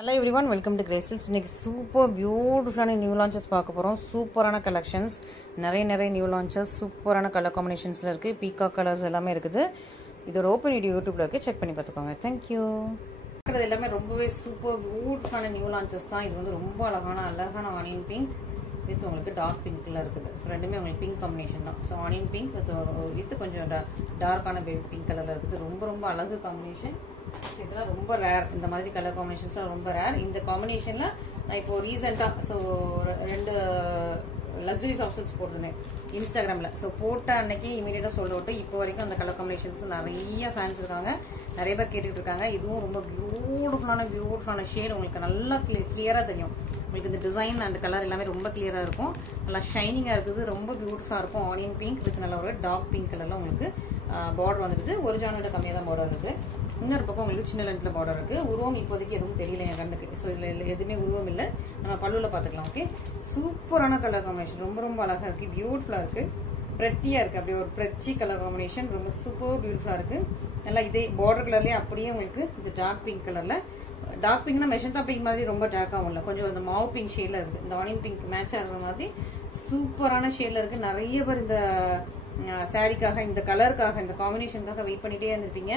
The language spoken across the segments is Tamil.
Hello everyone, welcome to Grace Silks. Next super beautiful new launches பார்க்க போறோம். சூப்பரான கலெக்ஷன்ஸ், நிறைய நியூ லான்ச்சஸ், சூப்பரான கலர் காம்பினேஷன்ஸ்ல இருக்கு. பீகாக் கலர்ஸ் எல்லாமே இருக்குது. இதோட ஓபன் வீடியோ யூடியூப்ல இருக்கு, செக் பண்ணி பார்த்துக்கோங்க. Thank you. இது எல்லாமே ரொம்பவே சூப்பர் பியூட்டிஃபுல்லான நியூ லான்ச்சஸ் தான். இது வந்து ரொம்ப அழகான ஆனியன் பிங்க் வித் உங்களுக்கு டார்க் பிங்க்ல இருக்குது. ஸோ ரெண்டுமே உங்களுக்கு பிங்க் காம்பினேஷன் தான். ஸோ ஆனியன் பிங்க் வித் கொஞ்சம் டார்க்கான பேபி பிங்க் கலர்ல இருக்குது. ரொம்ப அழகு காம்பினேஷன். இதெல்லாம் ரொம்ப ரேர். இந்த மாதிரி கலர் காம்பினேஷன்ஸ்லாம் ரொம்ப ரேர். இந்த காம்பினேஷன்ல நான் இப்போ ரீசெண்டா ரெண்டு லக்ஸரி சாப்ஸ் போட்டிருந்தேன் இன்ஸ்டாகிராம்ல. ஸோ போட்ட அன்னைக்கு இமீடியட்டா சொல்ல விட்டு இப்போ வரைக்கும் அந்த கலர் காம்பினேஷன்ஸ் நிறைய ஃபேன்ஸ் இருக்காங்க, நிறைய பேர் கேட்டுட்டு இருக்காங்க. இதுவும் ரொம்ப பியூட்டிஃபுல்லான ஷேட். உங்களுக்கு நல்லா கிளியரா தெரியும். உங்களுக்கு இந்த டிசைன் அண்ட் கலர் எல்லாமே ரொம்ப கிளியரா இருக்கும். நல்லா ஷைனிங்கா இருக்குது. ரொம்ப பியூட்டிஃபுல்லா இருக்கும். ஆனியன் பிங்க் வித் நல்ல ஒரு டார்க் பிங்க் கலர்ல உங்களுக்கு பார்டர் வந்துருக்கு. ஒரு ஜானோட கம்மியாக தான் பார்டர் இருக்கு. இன்னொரு பக்கம் உங்களுக்கு சின்ன லென்த்ல பார்டர் இருக்கு. உருவம் இப்போதைக்கு எதுவும் தெரியல என் கண்ணுக்கு. ஸோ இதுல எதுவுமே உருவம் இல்லை. நம்ம பல்லுல பாத்துக்கலாம். ஓகே, சூப்பரான கலர் காம்பினேஷன். ரொம்ப அழகா இருக்கு. பியூட்டிஃபுல்லா இருக்கு. பிரெட்டியா இருக்கு. அப்படியே ஒரு பிரெட்டி கலர் காம்பினேஷன். ரொம்ப சூப்பர் பியூட்டிஃபுல்லா இருக்கு. நல்லா இதே பார்டர் கலர்லயே அப்படியே உங்களுக்கு இந்த டார்க் பிங்க் கலர்ல, டார்க் பிங்க்னா மெஜந்தா பிங்க் மாதிரி ரொம்ப டார்க்காகவும் இல்லை, கொஞ்சம் அந்த மாவு பிங்க் ஷேட்ல இருக்கு. இந்த ஆனியன் பிங்க் மேட்ச் ஆகிற மாதிரி சூப்பரான ஷேட்ல இருக்கு. நிறைய பேர் இந்த சாரிக்காக, இந்த கலருக்காக, இந்த காம்பினேஷனுக்காக வெயிட் பண்ணிட்டே இருந்திருப்பீங்க.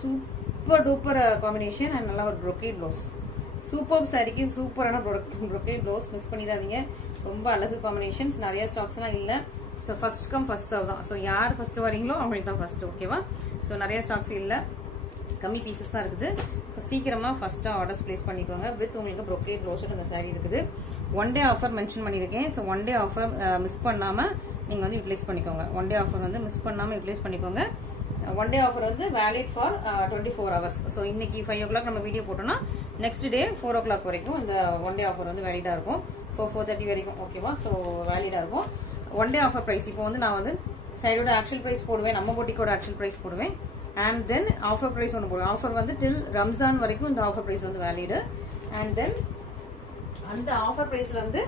சூப்பர் டூப்பர் காம்பினேஷன் அண்ட் நல்லா ஒரு brocade ப்ளவுஸ். சூப்பர் சாரிக்கு சூப்பரான brocade ப்ளவுஸ். மிஸ் பண்ணிடாதீங்க. ரொம்ப அழகு காம்பினேஷன்ஸ். நிறைய ஸ்டாக்ஸ் எல்லாம் இல்ல. So first come first serve தான். ஸோ யார் ஃபர்ஸ்ட் வரீங்களோ அவங்களுக்கு தான் ஃபர்ஸ்ட். ஓகேவா? ஸோ நிறைய ஸ்டாக்ஸ் இல்ல, கம்மி பீசஸ் தான் இருக்குது. ஸோ சீக்கிரமா ஃபர்ஸ்டா ஆர்டர்ஸ் பிளேஸ் பண்ணிக்கோங்க. வித் உங்களுக்கு brocade ப்ளவுஸோட இந்த சாரி இருக்குது. ஒன் டே ஆஃபர் மென்ஷன் பண்ணிருக்கேன். So one day offer miss பண்ணாம நீங்க வந்து யூட்டிலைஸ் பண்ணிக்கோங்க. ஒன் டே ஆஃபர் வந்து மிஸ் பண்ணாம யூட்டிலைஸ் பண்ணிக்கோங்க. ஒன் டே ஆஃபர் வந்து வேலிட் ஃபார் 24 hours. ஸோ இன்னைக்கு 5 o'clock நம்ம வீடியோ போட்டோம்னா நெக்ஸ்ட் டே 4 o'clock வரைக்கும் இந்த ஒன் டே ஆஃபர் வந்து வேலிடா இருக்கும். 4:30 வரைக்கும். ஓகேவா? ஸோ வேலிடா இருக்கும். ஒன் டே ஆஃபர் பிரைஸ் இப்போ வந்து நான் வந்து சைடோட ஆக்சுவல் பிரைஸ் போடுவேன், நம்ம போட்டிக்கோட ஆக்சுவல் பிரைஸ் போடுவேன். அண்ட் தென் ஆஃபர் பிரைஸ் ஒன்று போடுவேன். ஆஃபர் வந்து டில் ரம்ஜான் வரைக்கும் இந்த ஆஃபர் பிரைஸ் வந்து வேலிடு. அண்ட் தென் அந்த ஆஃபர் பிரைஸ்ல வந்து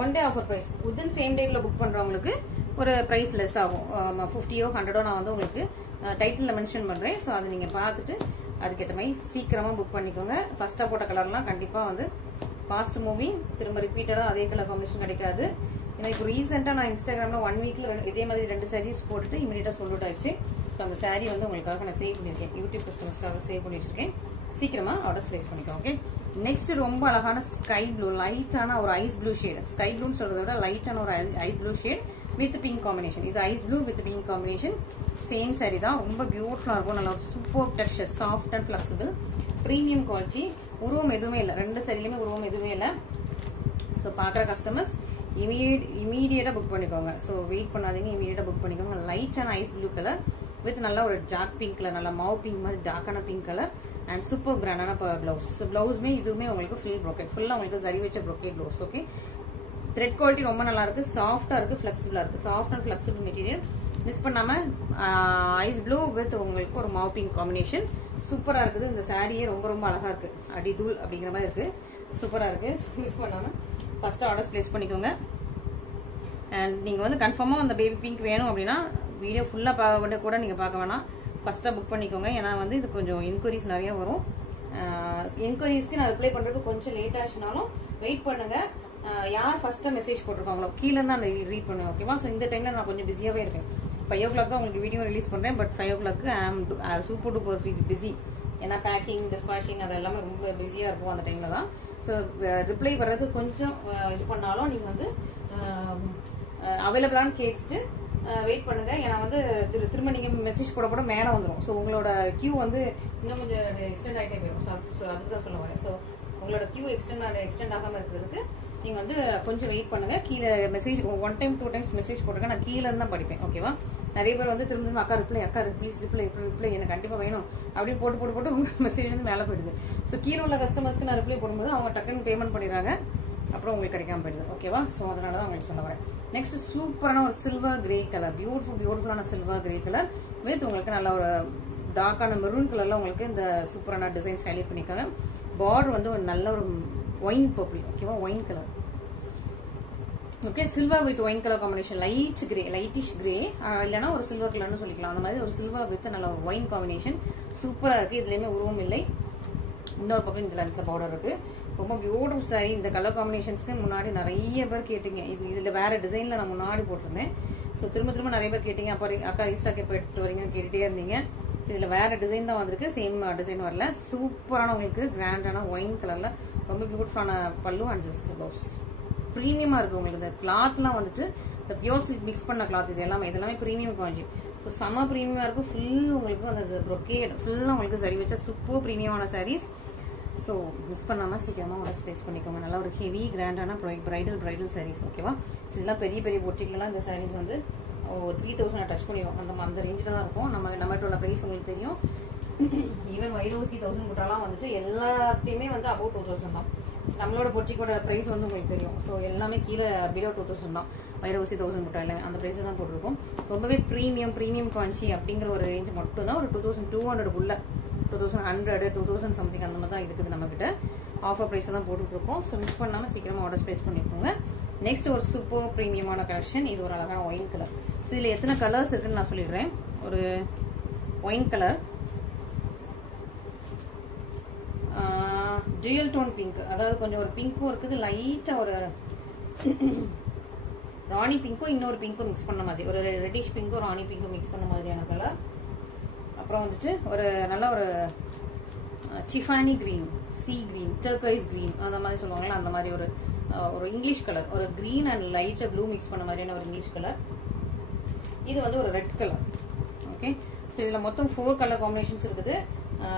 one day offer price within same டேல புக் பண்றவங்களுக்கு ஒரு பிரைஸ் லெஸ் ஆகும். 50 or 100 நான் வந்து உங்களுக்கு டைட்டில் மென்ஷன் பண்றேன். ஸோ அதை நீங்க பார்த்துட்டு அதுக்கேற்ற மாதிரி சீக்கிரமா புக் பண்ணிக்கோங்க. ஃபர்ஸ்டா போட்ட கலர்லாம் கண்டிப்பா வந்து ஃபாஸ்ட் மூவிங், திரும்ப ரிப்பீட்டடா அதே கலர் காம்பினேஷன் கிடைக்காது. ஏன்னா இப்போ ரீசெண்டா நான் இன்ஸ்டாகிராம்ல 1 weekல இதே மாதிரி 2 sarees போட்டுட்டு இமீடியட்டா சொல்லிட்டு ஆயிடுச்சு. ஸோ அந்த சாரி வந்து உங்களுக்காக நான் சேவ் பண்ணிருக்கேன், யூடியூப் கஸ்டமர்ஸ்க்காக சேவ் பண்ணி வச்சிருக்கேன். சீக்கிரமா ஆர்டர்ஸ் பிளேஸ் பண்ணிக்கோங்க. ஓகே, நெக்ஸ்ட் ரொம்ப அழகான ஸ்கை ப்ளூ, லைட்டான ஒரு ஐஸ் ப்ளூ ஷேட். ஸ்கை ப்ளூன்னு சொல்றதை விட லைட்டான ஒரு ice blue shade with pink combination. இது ice blue with pink combination. Same sari தான். ரொம்ப பியூட்டிஃபுல்லா இருக்கும். நல்ல ஒரு super texture, soft and flexible, premium quality. உருவம் எதுவுமே இல்லை, ரெண்டு சாரிலுமே உருவம் எதுவுமே இல்லை. ஸோ பாக்குற கஸ்டமர்ஸ் இமீடியட்டா புக் பண்ணிக்கோங்க. ஸோ வெயிட் பண்ணாதீங்க, இமீடியட்டா புக் பண்ணிக்கோங்க. லைட்டான ஐஸ் ப்ளூ கலர் வித் நல்ல ஒரு டார்க் பிங்க் கலர், நல்ல மாவு பிங்க் மாதிரி டார்க்கான பிங்க் கலர் அண்ட் சூப்பர் பிராண்டான பிளவுஸ். பிளவுஸ்மே இதுவுமே உங்களுக்கு ஃபுல் brocade, ஃபுல்லா உங்களுக்கு சரி வச்ச brocade blouse. Okay, thread quality ரொம்ப நல்லா இருக்கு, சாஃப்டா இருக்கு, பிளெக்சிபிளா இருக்கு. Soft and flexible material. Miss பண்ணாம ஐஸ் ப்ளூ வித் உங்களுக்கு ஒரு மாவு பிங்க் காம்பினேஷன் சூப்பரா இருக்குது. இந்த சாரியே ரொம்ப அழகா இருக்கு. அடிதூள் அப்படிங்கிற மாதிரி இருக்கு. சூப்பரா இருக்கு. மிஸ் பண்ணாம ஃபர்ஸ்ட் ஆர்டர்ஸ் பிளேஸ் பண்ணிக்கோங்க. அண்ட் நீங்க வந்து கன்ஃபார்மா அந்த பேபி பிங்க் வேணும் அப்படின்னா வீடியோ ஃபுல்லா கூட நீங்க பார்க்க வேணாம், ஃபர்ஸ்டா புக் பண்ணிக்கோங்க. ஏன்னா வந்து இது கொஞ்சம் என்கொயரிஸ் நிறைய வரும். என்கொயரிஸ்க்கு நான் ரிப்ளை பண்றதுக்கு கொஞ்சம் லேட் ஆச்சுனாலும் வெயிட் பண்ணுங்க. யார் ஃபர்ஸ்டா மெசேஜ் போட்டிருக்காங்களோ கீழே தான் நான் ரீட் பண்ணுவேன். ஓகேவா? ஸோ இந்த டைம்ல நான் கொஞ்சம் பிஸியாவே இருக்கேன். 5 o'clock தான் உங்களுக்கு வீடியோ ரிலீஸ் பண்றேன். பட் 5 o'clock ஐ ஆம் சூப்பர் டூப்பர் பிஸி. ஏன்னா பேக்கிங், டிஸ்பாச்சிங் அது எல்லாமே ரொம்ப பிஸியா இருக்கும் அந்த டைம்ல தான். ஸோ ரிப்ளை வர்றது கொஞ்சம் இது பண்ணாலும் நீங்க வந்து அவைலபிளான்னு கேட்டுட்டு வெயிட் பண்ணுங்க. ஏன்னா வந்து திரும்ப நீங்க மெசேஜ் போட மேல வந்துடும். ஸோ உங்களோட கியூ வந்து இன்னும் கொஞ்சம் எக்ஸ்டெண்ட் ஆகிட்டே போயிடும். ஸோ அதுக்கு தான் சொல்ல வரேன். ஸோ உங்களோட கியூ எக்ஸ்டெண்ட் ஆகாம இருக்கிறதுக்கு நீங்க வந்து கொஞ்சம் வெயிட் பண்ணுங்க. கீழே மெசேஜ் 1 time 2 times மெசேஜ் போட்டுருங்க. நான் கீழே இருந்து தான் படிப்பேன். ஓகேவா? நிறைய பேர் வந்து திரும்ப அக்கா ப்ளீஸ் ரிப்ளை எனக்கு கண்டிப்பா வேணும் அப்படின்னு போட்டு உங்க மெசேஜ் வந்து மேல போயிடுது. ஸோ கீழே உள்ள கஸ்டமர்ஸ்க்கு நான் ரிப்ளை போடும்போது அவங்க டக்குன்னு பேமெண்ட் பண்ணிடுறாங்க, அப்புறம் உங்களுக்கு கிடைக்காம போயிடுது. ஓகேவா? ஸோ அதனாலதான் உங்களுக்கு சொல்ல வரேன். நெக்ஸ்ட் சூப்பரான ஒரு சில்வர் கிரே கலர், பியூட்டிஃபுல்லான சில்வர் கிரே கலர் வித் உங்களுக்கு நல்ல ஒரு டார்க்கான மெரூன் கலர்ல உங்களுக்கு இந்த சூப்பரான டிசைன்ஸ் ஹைலைட் பண்ணிருக்காங்க. பார்டர் வந்து ஒரு நல்ல ஒரு ஒயின் பர்பிள். ஓகேவா? Wine colour. Okay, silver with wine colour combination, lightish grey இல்லைன்னா ஒரு சில்வர் கலர்னு சொல்லிக்கலாம். அந்த மாதிரி ஒரு சில்வர் வித் நல்ல ஒரு ஒயின் காம்பினேஷன் சூப்பரா இருக்கு. இதுலயுமே உருவம் இல்லை, இன்னொரு பக்கம் இந்த லென்த்ல பார்டர் இருக்கு. ரொம்ப பியூட்டிஃபுல் சாரி. இந்த கலர் காம்பினேஷன்ஸ்க்கு முன்னாடி நிறைய பேர் கேட்டீங்க. இதுல வேற டிசைன்ல நான் முன்னாடி போட்டிருந்தேன். ஸோ திரும்ப நிறைய பேர் கேட்டீங்க. அப்போ அக்கா ரீஸ்டாக் எப்போ எடுத்துட்டு வரீங்கன்னு கேட்டுட்டே இருந்தீங்க. ஸோ இதுல வேற டிசைன் தான் வந்திருக்கு, சேம் டிசைன் வரல. சூப்பரான உங்களுக்கு கிராண்டான ஒயின் கலர்ல ரொம்ப பியூட்டிஃபுல்லான பல்லு அண்ட் திஸ் பிளவுஸ். ப்ரீமியமா இருக்கு உங்களுக்கு. இந்த கிளாத்லாம் வந்துட்டு இந்த பியூர் சில்க் மிக்ஸ் பண்ண கிளாத் இது எல்லாமே ப்ரீமியம் குவாலிட்டி. ஸோ செம ப்ரீமியமா இருக்கும். ஃபுல் உங்களுக்கு அந்த ப்ரொக்கேட் ஃபுல்லா உங்களுக்கு சரி வச்சா சூப்பர் ப்ரீமியமான சாரீஸ். ஸோ மிஸ் பண்ணாம சீக்கிரமா ஆர்டர் ஸ்பேஸ் பண்ணிக்கோங்க. நல்லா ஒரு ஹெவி கிராண்டான பிரைடல் சாரீஸ். ஓகேவா? ஸோ இதெல்லாம் பெரிய பொட்டிக்லாம் இந்த சாரீஸ் வந்து 3000 டச் பண்ணிடும். அந்த ரேஞ்சில் தான் இருக்கும். நம்மகிட்ட உள்ள ப்ரைஸ் உங்களுக்கு தெரியும். ஈவன் வைரோசி 1000 போட்டாலாம் வந்துட்டு எல்லாத்தையுமே வந்து அபவுட் 2000 தான். நம்மளோட பொட்டிக்கோட ப்ரைஸ் வந்து உங்களுக்கு தெரியும். ஸோ எல்லாமே கீழே பிலோ 2000 தான். வைரோசி 1000 போட்டால அந்த ப்ரைஸ் தான் போட்டிருக்கோம். ரொம்பவே ப்ரீமியம் குவான்சி அப்படிங்கிற ஒரு ரேஞ்ச் மட்டும் தான். ஒரு 2200 2100 2000 சம்திங் அந்த மாதிரி தான் இருக்குது. நம்ம கிட்ட ஆஃபர் ப்ரைஸ் தான் போட்டுட்டு இருக்கோம். ஸோ மிஸ் பண்ணாம சீக்கிரமா ஆர்டர் ஸ்பேஸ் பண்ணிக்கோங்க. நெக்ஸ்ட் ஒரு சூப்பர் ப்ரீமியமான கலெக்ஷன். இது ஒரு அழகான ஒயின் கலர். ஸோ இதுல எத்தனை கலர்ஸ் இருக்குன்னு நான் சொல்லிடுறேன். ஒரு wine colour, jewel tone pink, அதாவது கொஞ்சம் ஒரு பிங்க்கும் இருக்குது, லைட்டா ஒரு ராணி பிங்க்கும் இன்னொரு பிங்க்கும் மிக்ஸ் பண்ண மாதிரி, ஒரு ரெட்டிஷ் பிங்க்கும் ராணி பிங்க்கும் மிக்ஸ் பண்ண மாதிரியான கலர். அப்புறம் வந்துட்டு ஒரு நல்ல ஒரு சிஃபானி கிரீன், சி கிரீன், டர்கைஸ் கிரீன் அந்த மாதிரி சொல்லுவாங்களா, அந்த மாதிரி ஒரு இங்கிலீஷ் கலர், ஒரு green and light blue mix பண்ண மாதிரியான ஒரு இங்கிலீஷ் கலர். இது வந்து ஒரு ரெட் கலர். ஓகே, ஸோ இதுல மொத்தம் 4 கலர் காம்பினேஷன்ஸ் இருக்குது.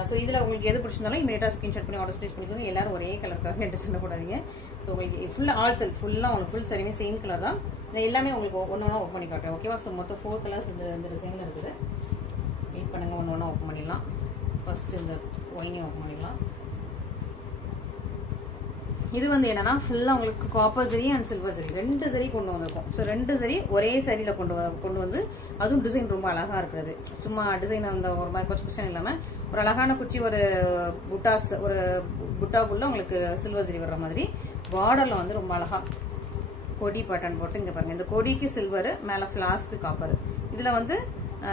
ஸோ இதுல உங்களுக்கு எது பிடிச்சிருந்தாலும் இமீடியட்டா ஸ்கிரீன்ஷாட் பண்ணி ஆர்டர் பிளேஸ் பண்ணிக்கோங்க. எல்லாரும் ஒரே கலருக்காக என்கிட்ட சொல்ல போடாதீங்க. ஸோ உங்களுக்கு ஃபுல்லா ஆல் செல் ஃபுல்லா உங்களுக்கு ஃபுல் சரியுமே சேம் கலர் தான். இந்த எல்லாமே உங்களுக்கு ஒன்னொன்னா ஓப்பன் பண்ணி காட்டுறேன். ஓகேவா? ஸோ மொத்தம் 4 கலர்ஸ் இந்த டிசைன்ல இருக்குது. வெயிட் பண்ணுங்க, ஒன்னொன்னா ஓப்பன் பண்ணிடலாம். ஃபர்ஸ்ட் இந்த ஒயினையும் ஓப்பன் பண்ணிடலாம். இது வந்து என்னன்னா ஃபுல்லா உங்களுக்கு காப்பர் சரி அண்ட் சில்வர் சரி 2 சரி கொண்டு வந்திருக்கும். ஸோ 2 சரி ஒரே சரியில கொண்டு வந்து அதுவும் டிசைன் ரொம்ப அழகா இருக்கிறது. சும்மா டிசைன் அந்த ஒரு மாதிரி கொஸ்டின் இல்லாம ஒரு அழகான குச்சி, ஒரு புட்டாஸ், ஒரு புட்டாக்குள்ள உங்களுக்கு சில்வர் சரி வர்ற மாதிரி பார்டர்ல வந்து ரொம்ப அழகா கொடி பேட்டர்ன் போட்டு இங்க பாருங்க. இந்த கொடிக்கு சில்வர், மேல பிளாஸ்க்கு காப்பர். இதுல வந்து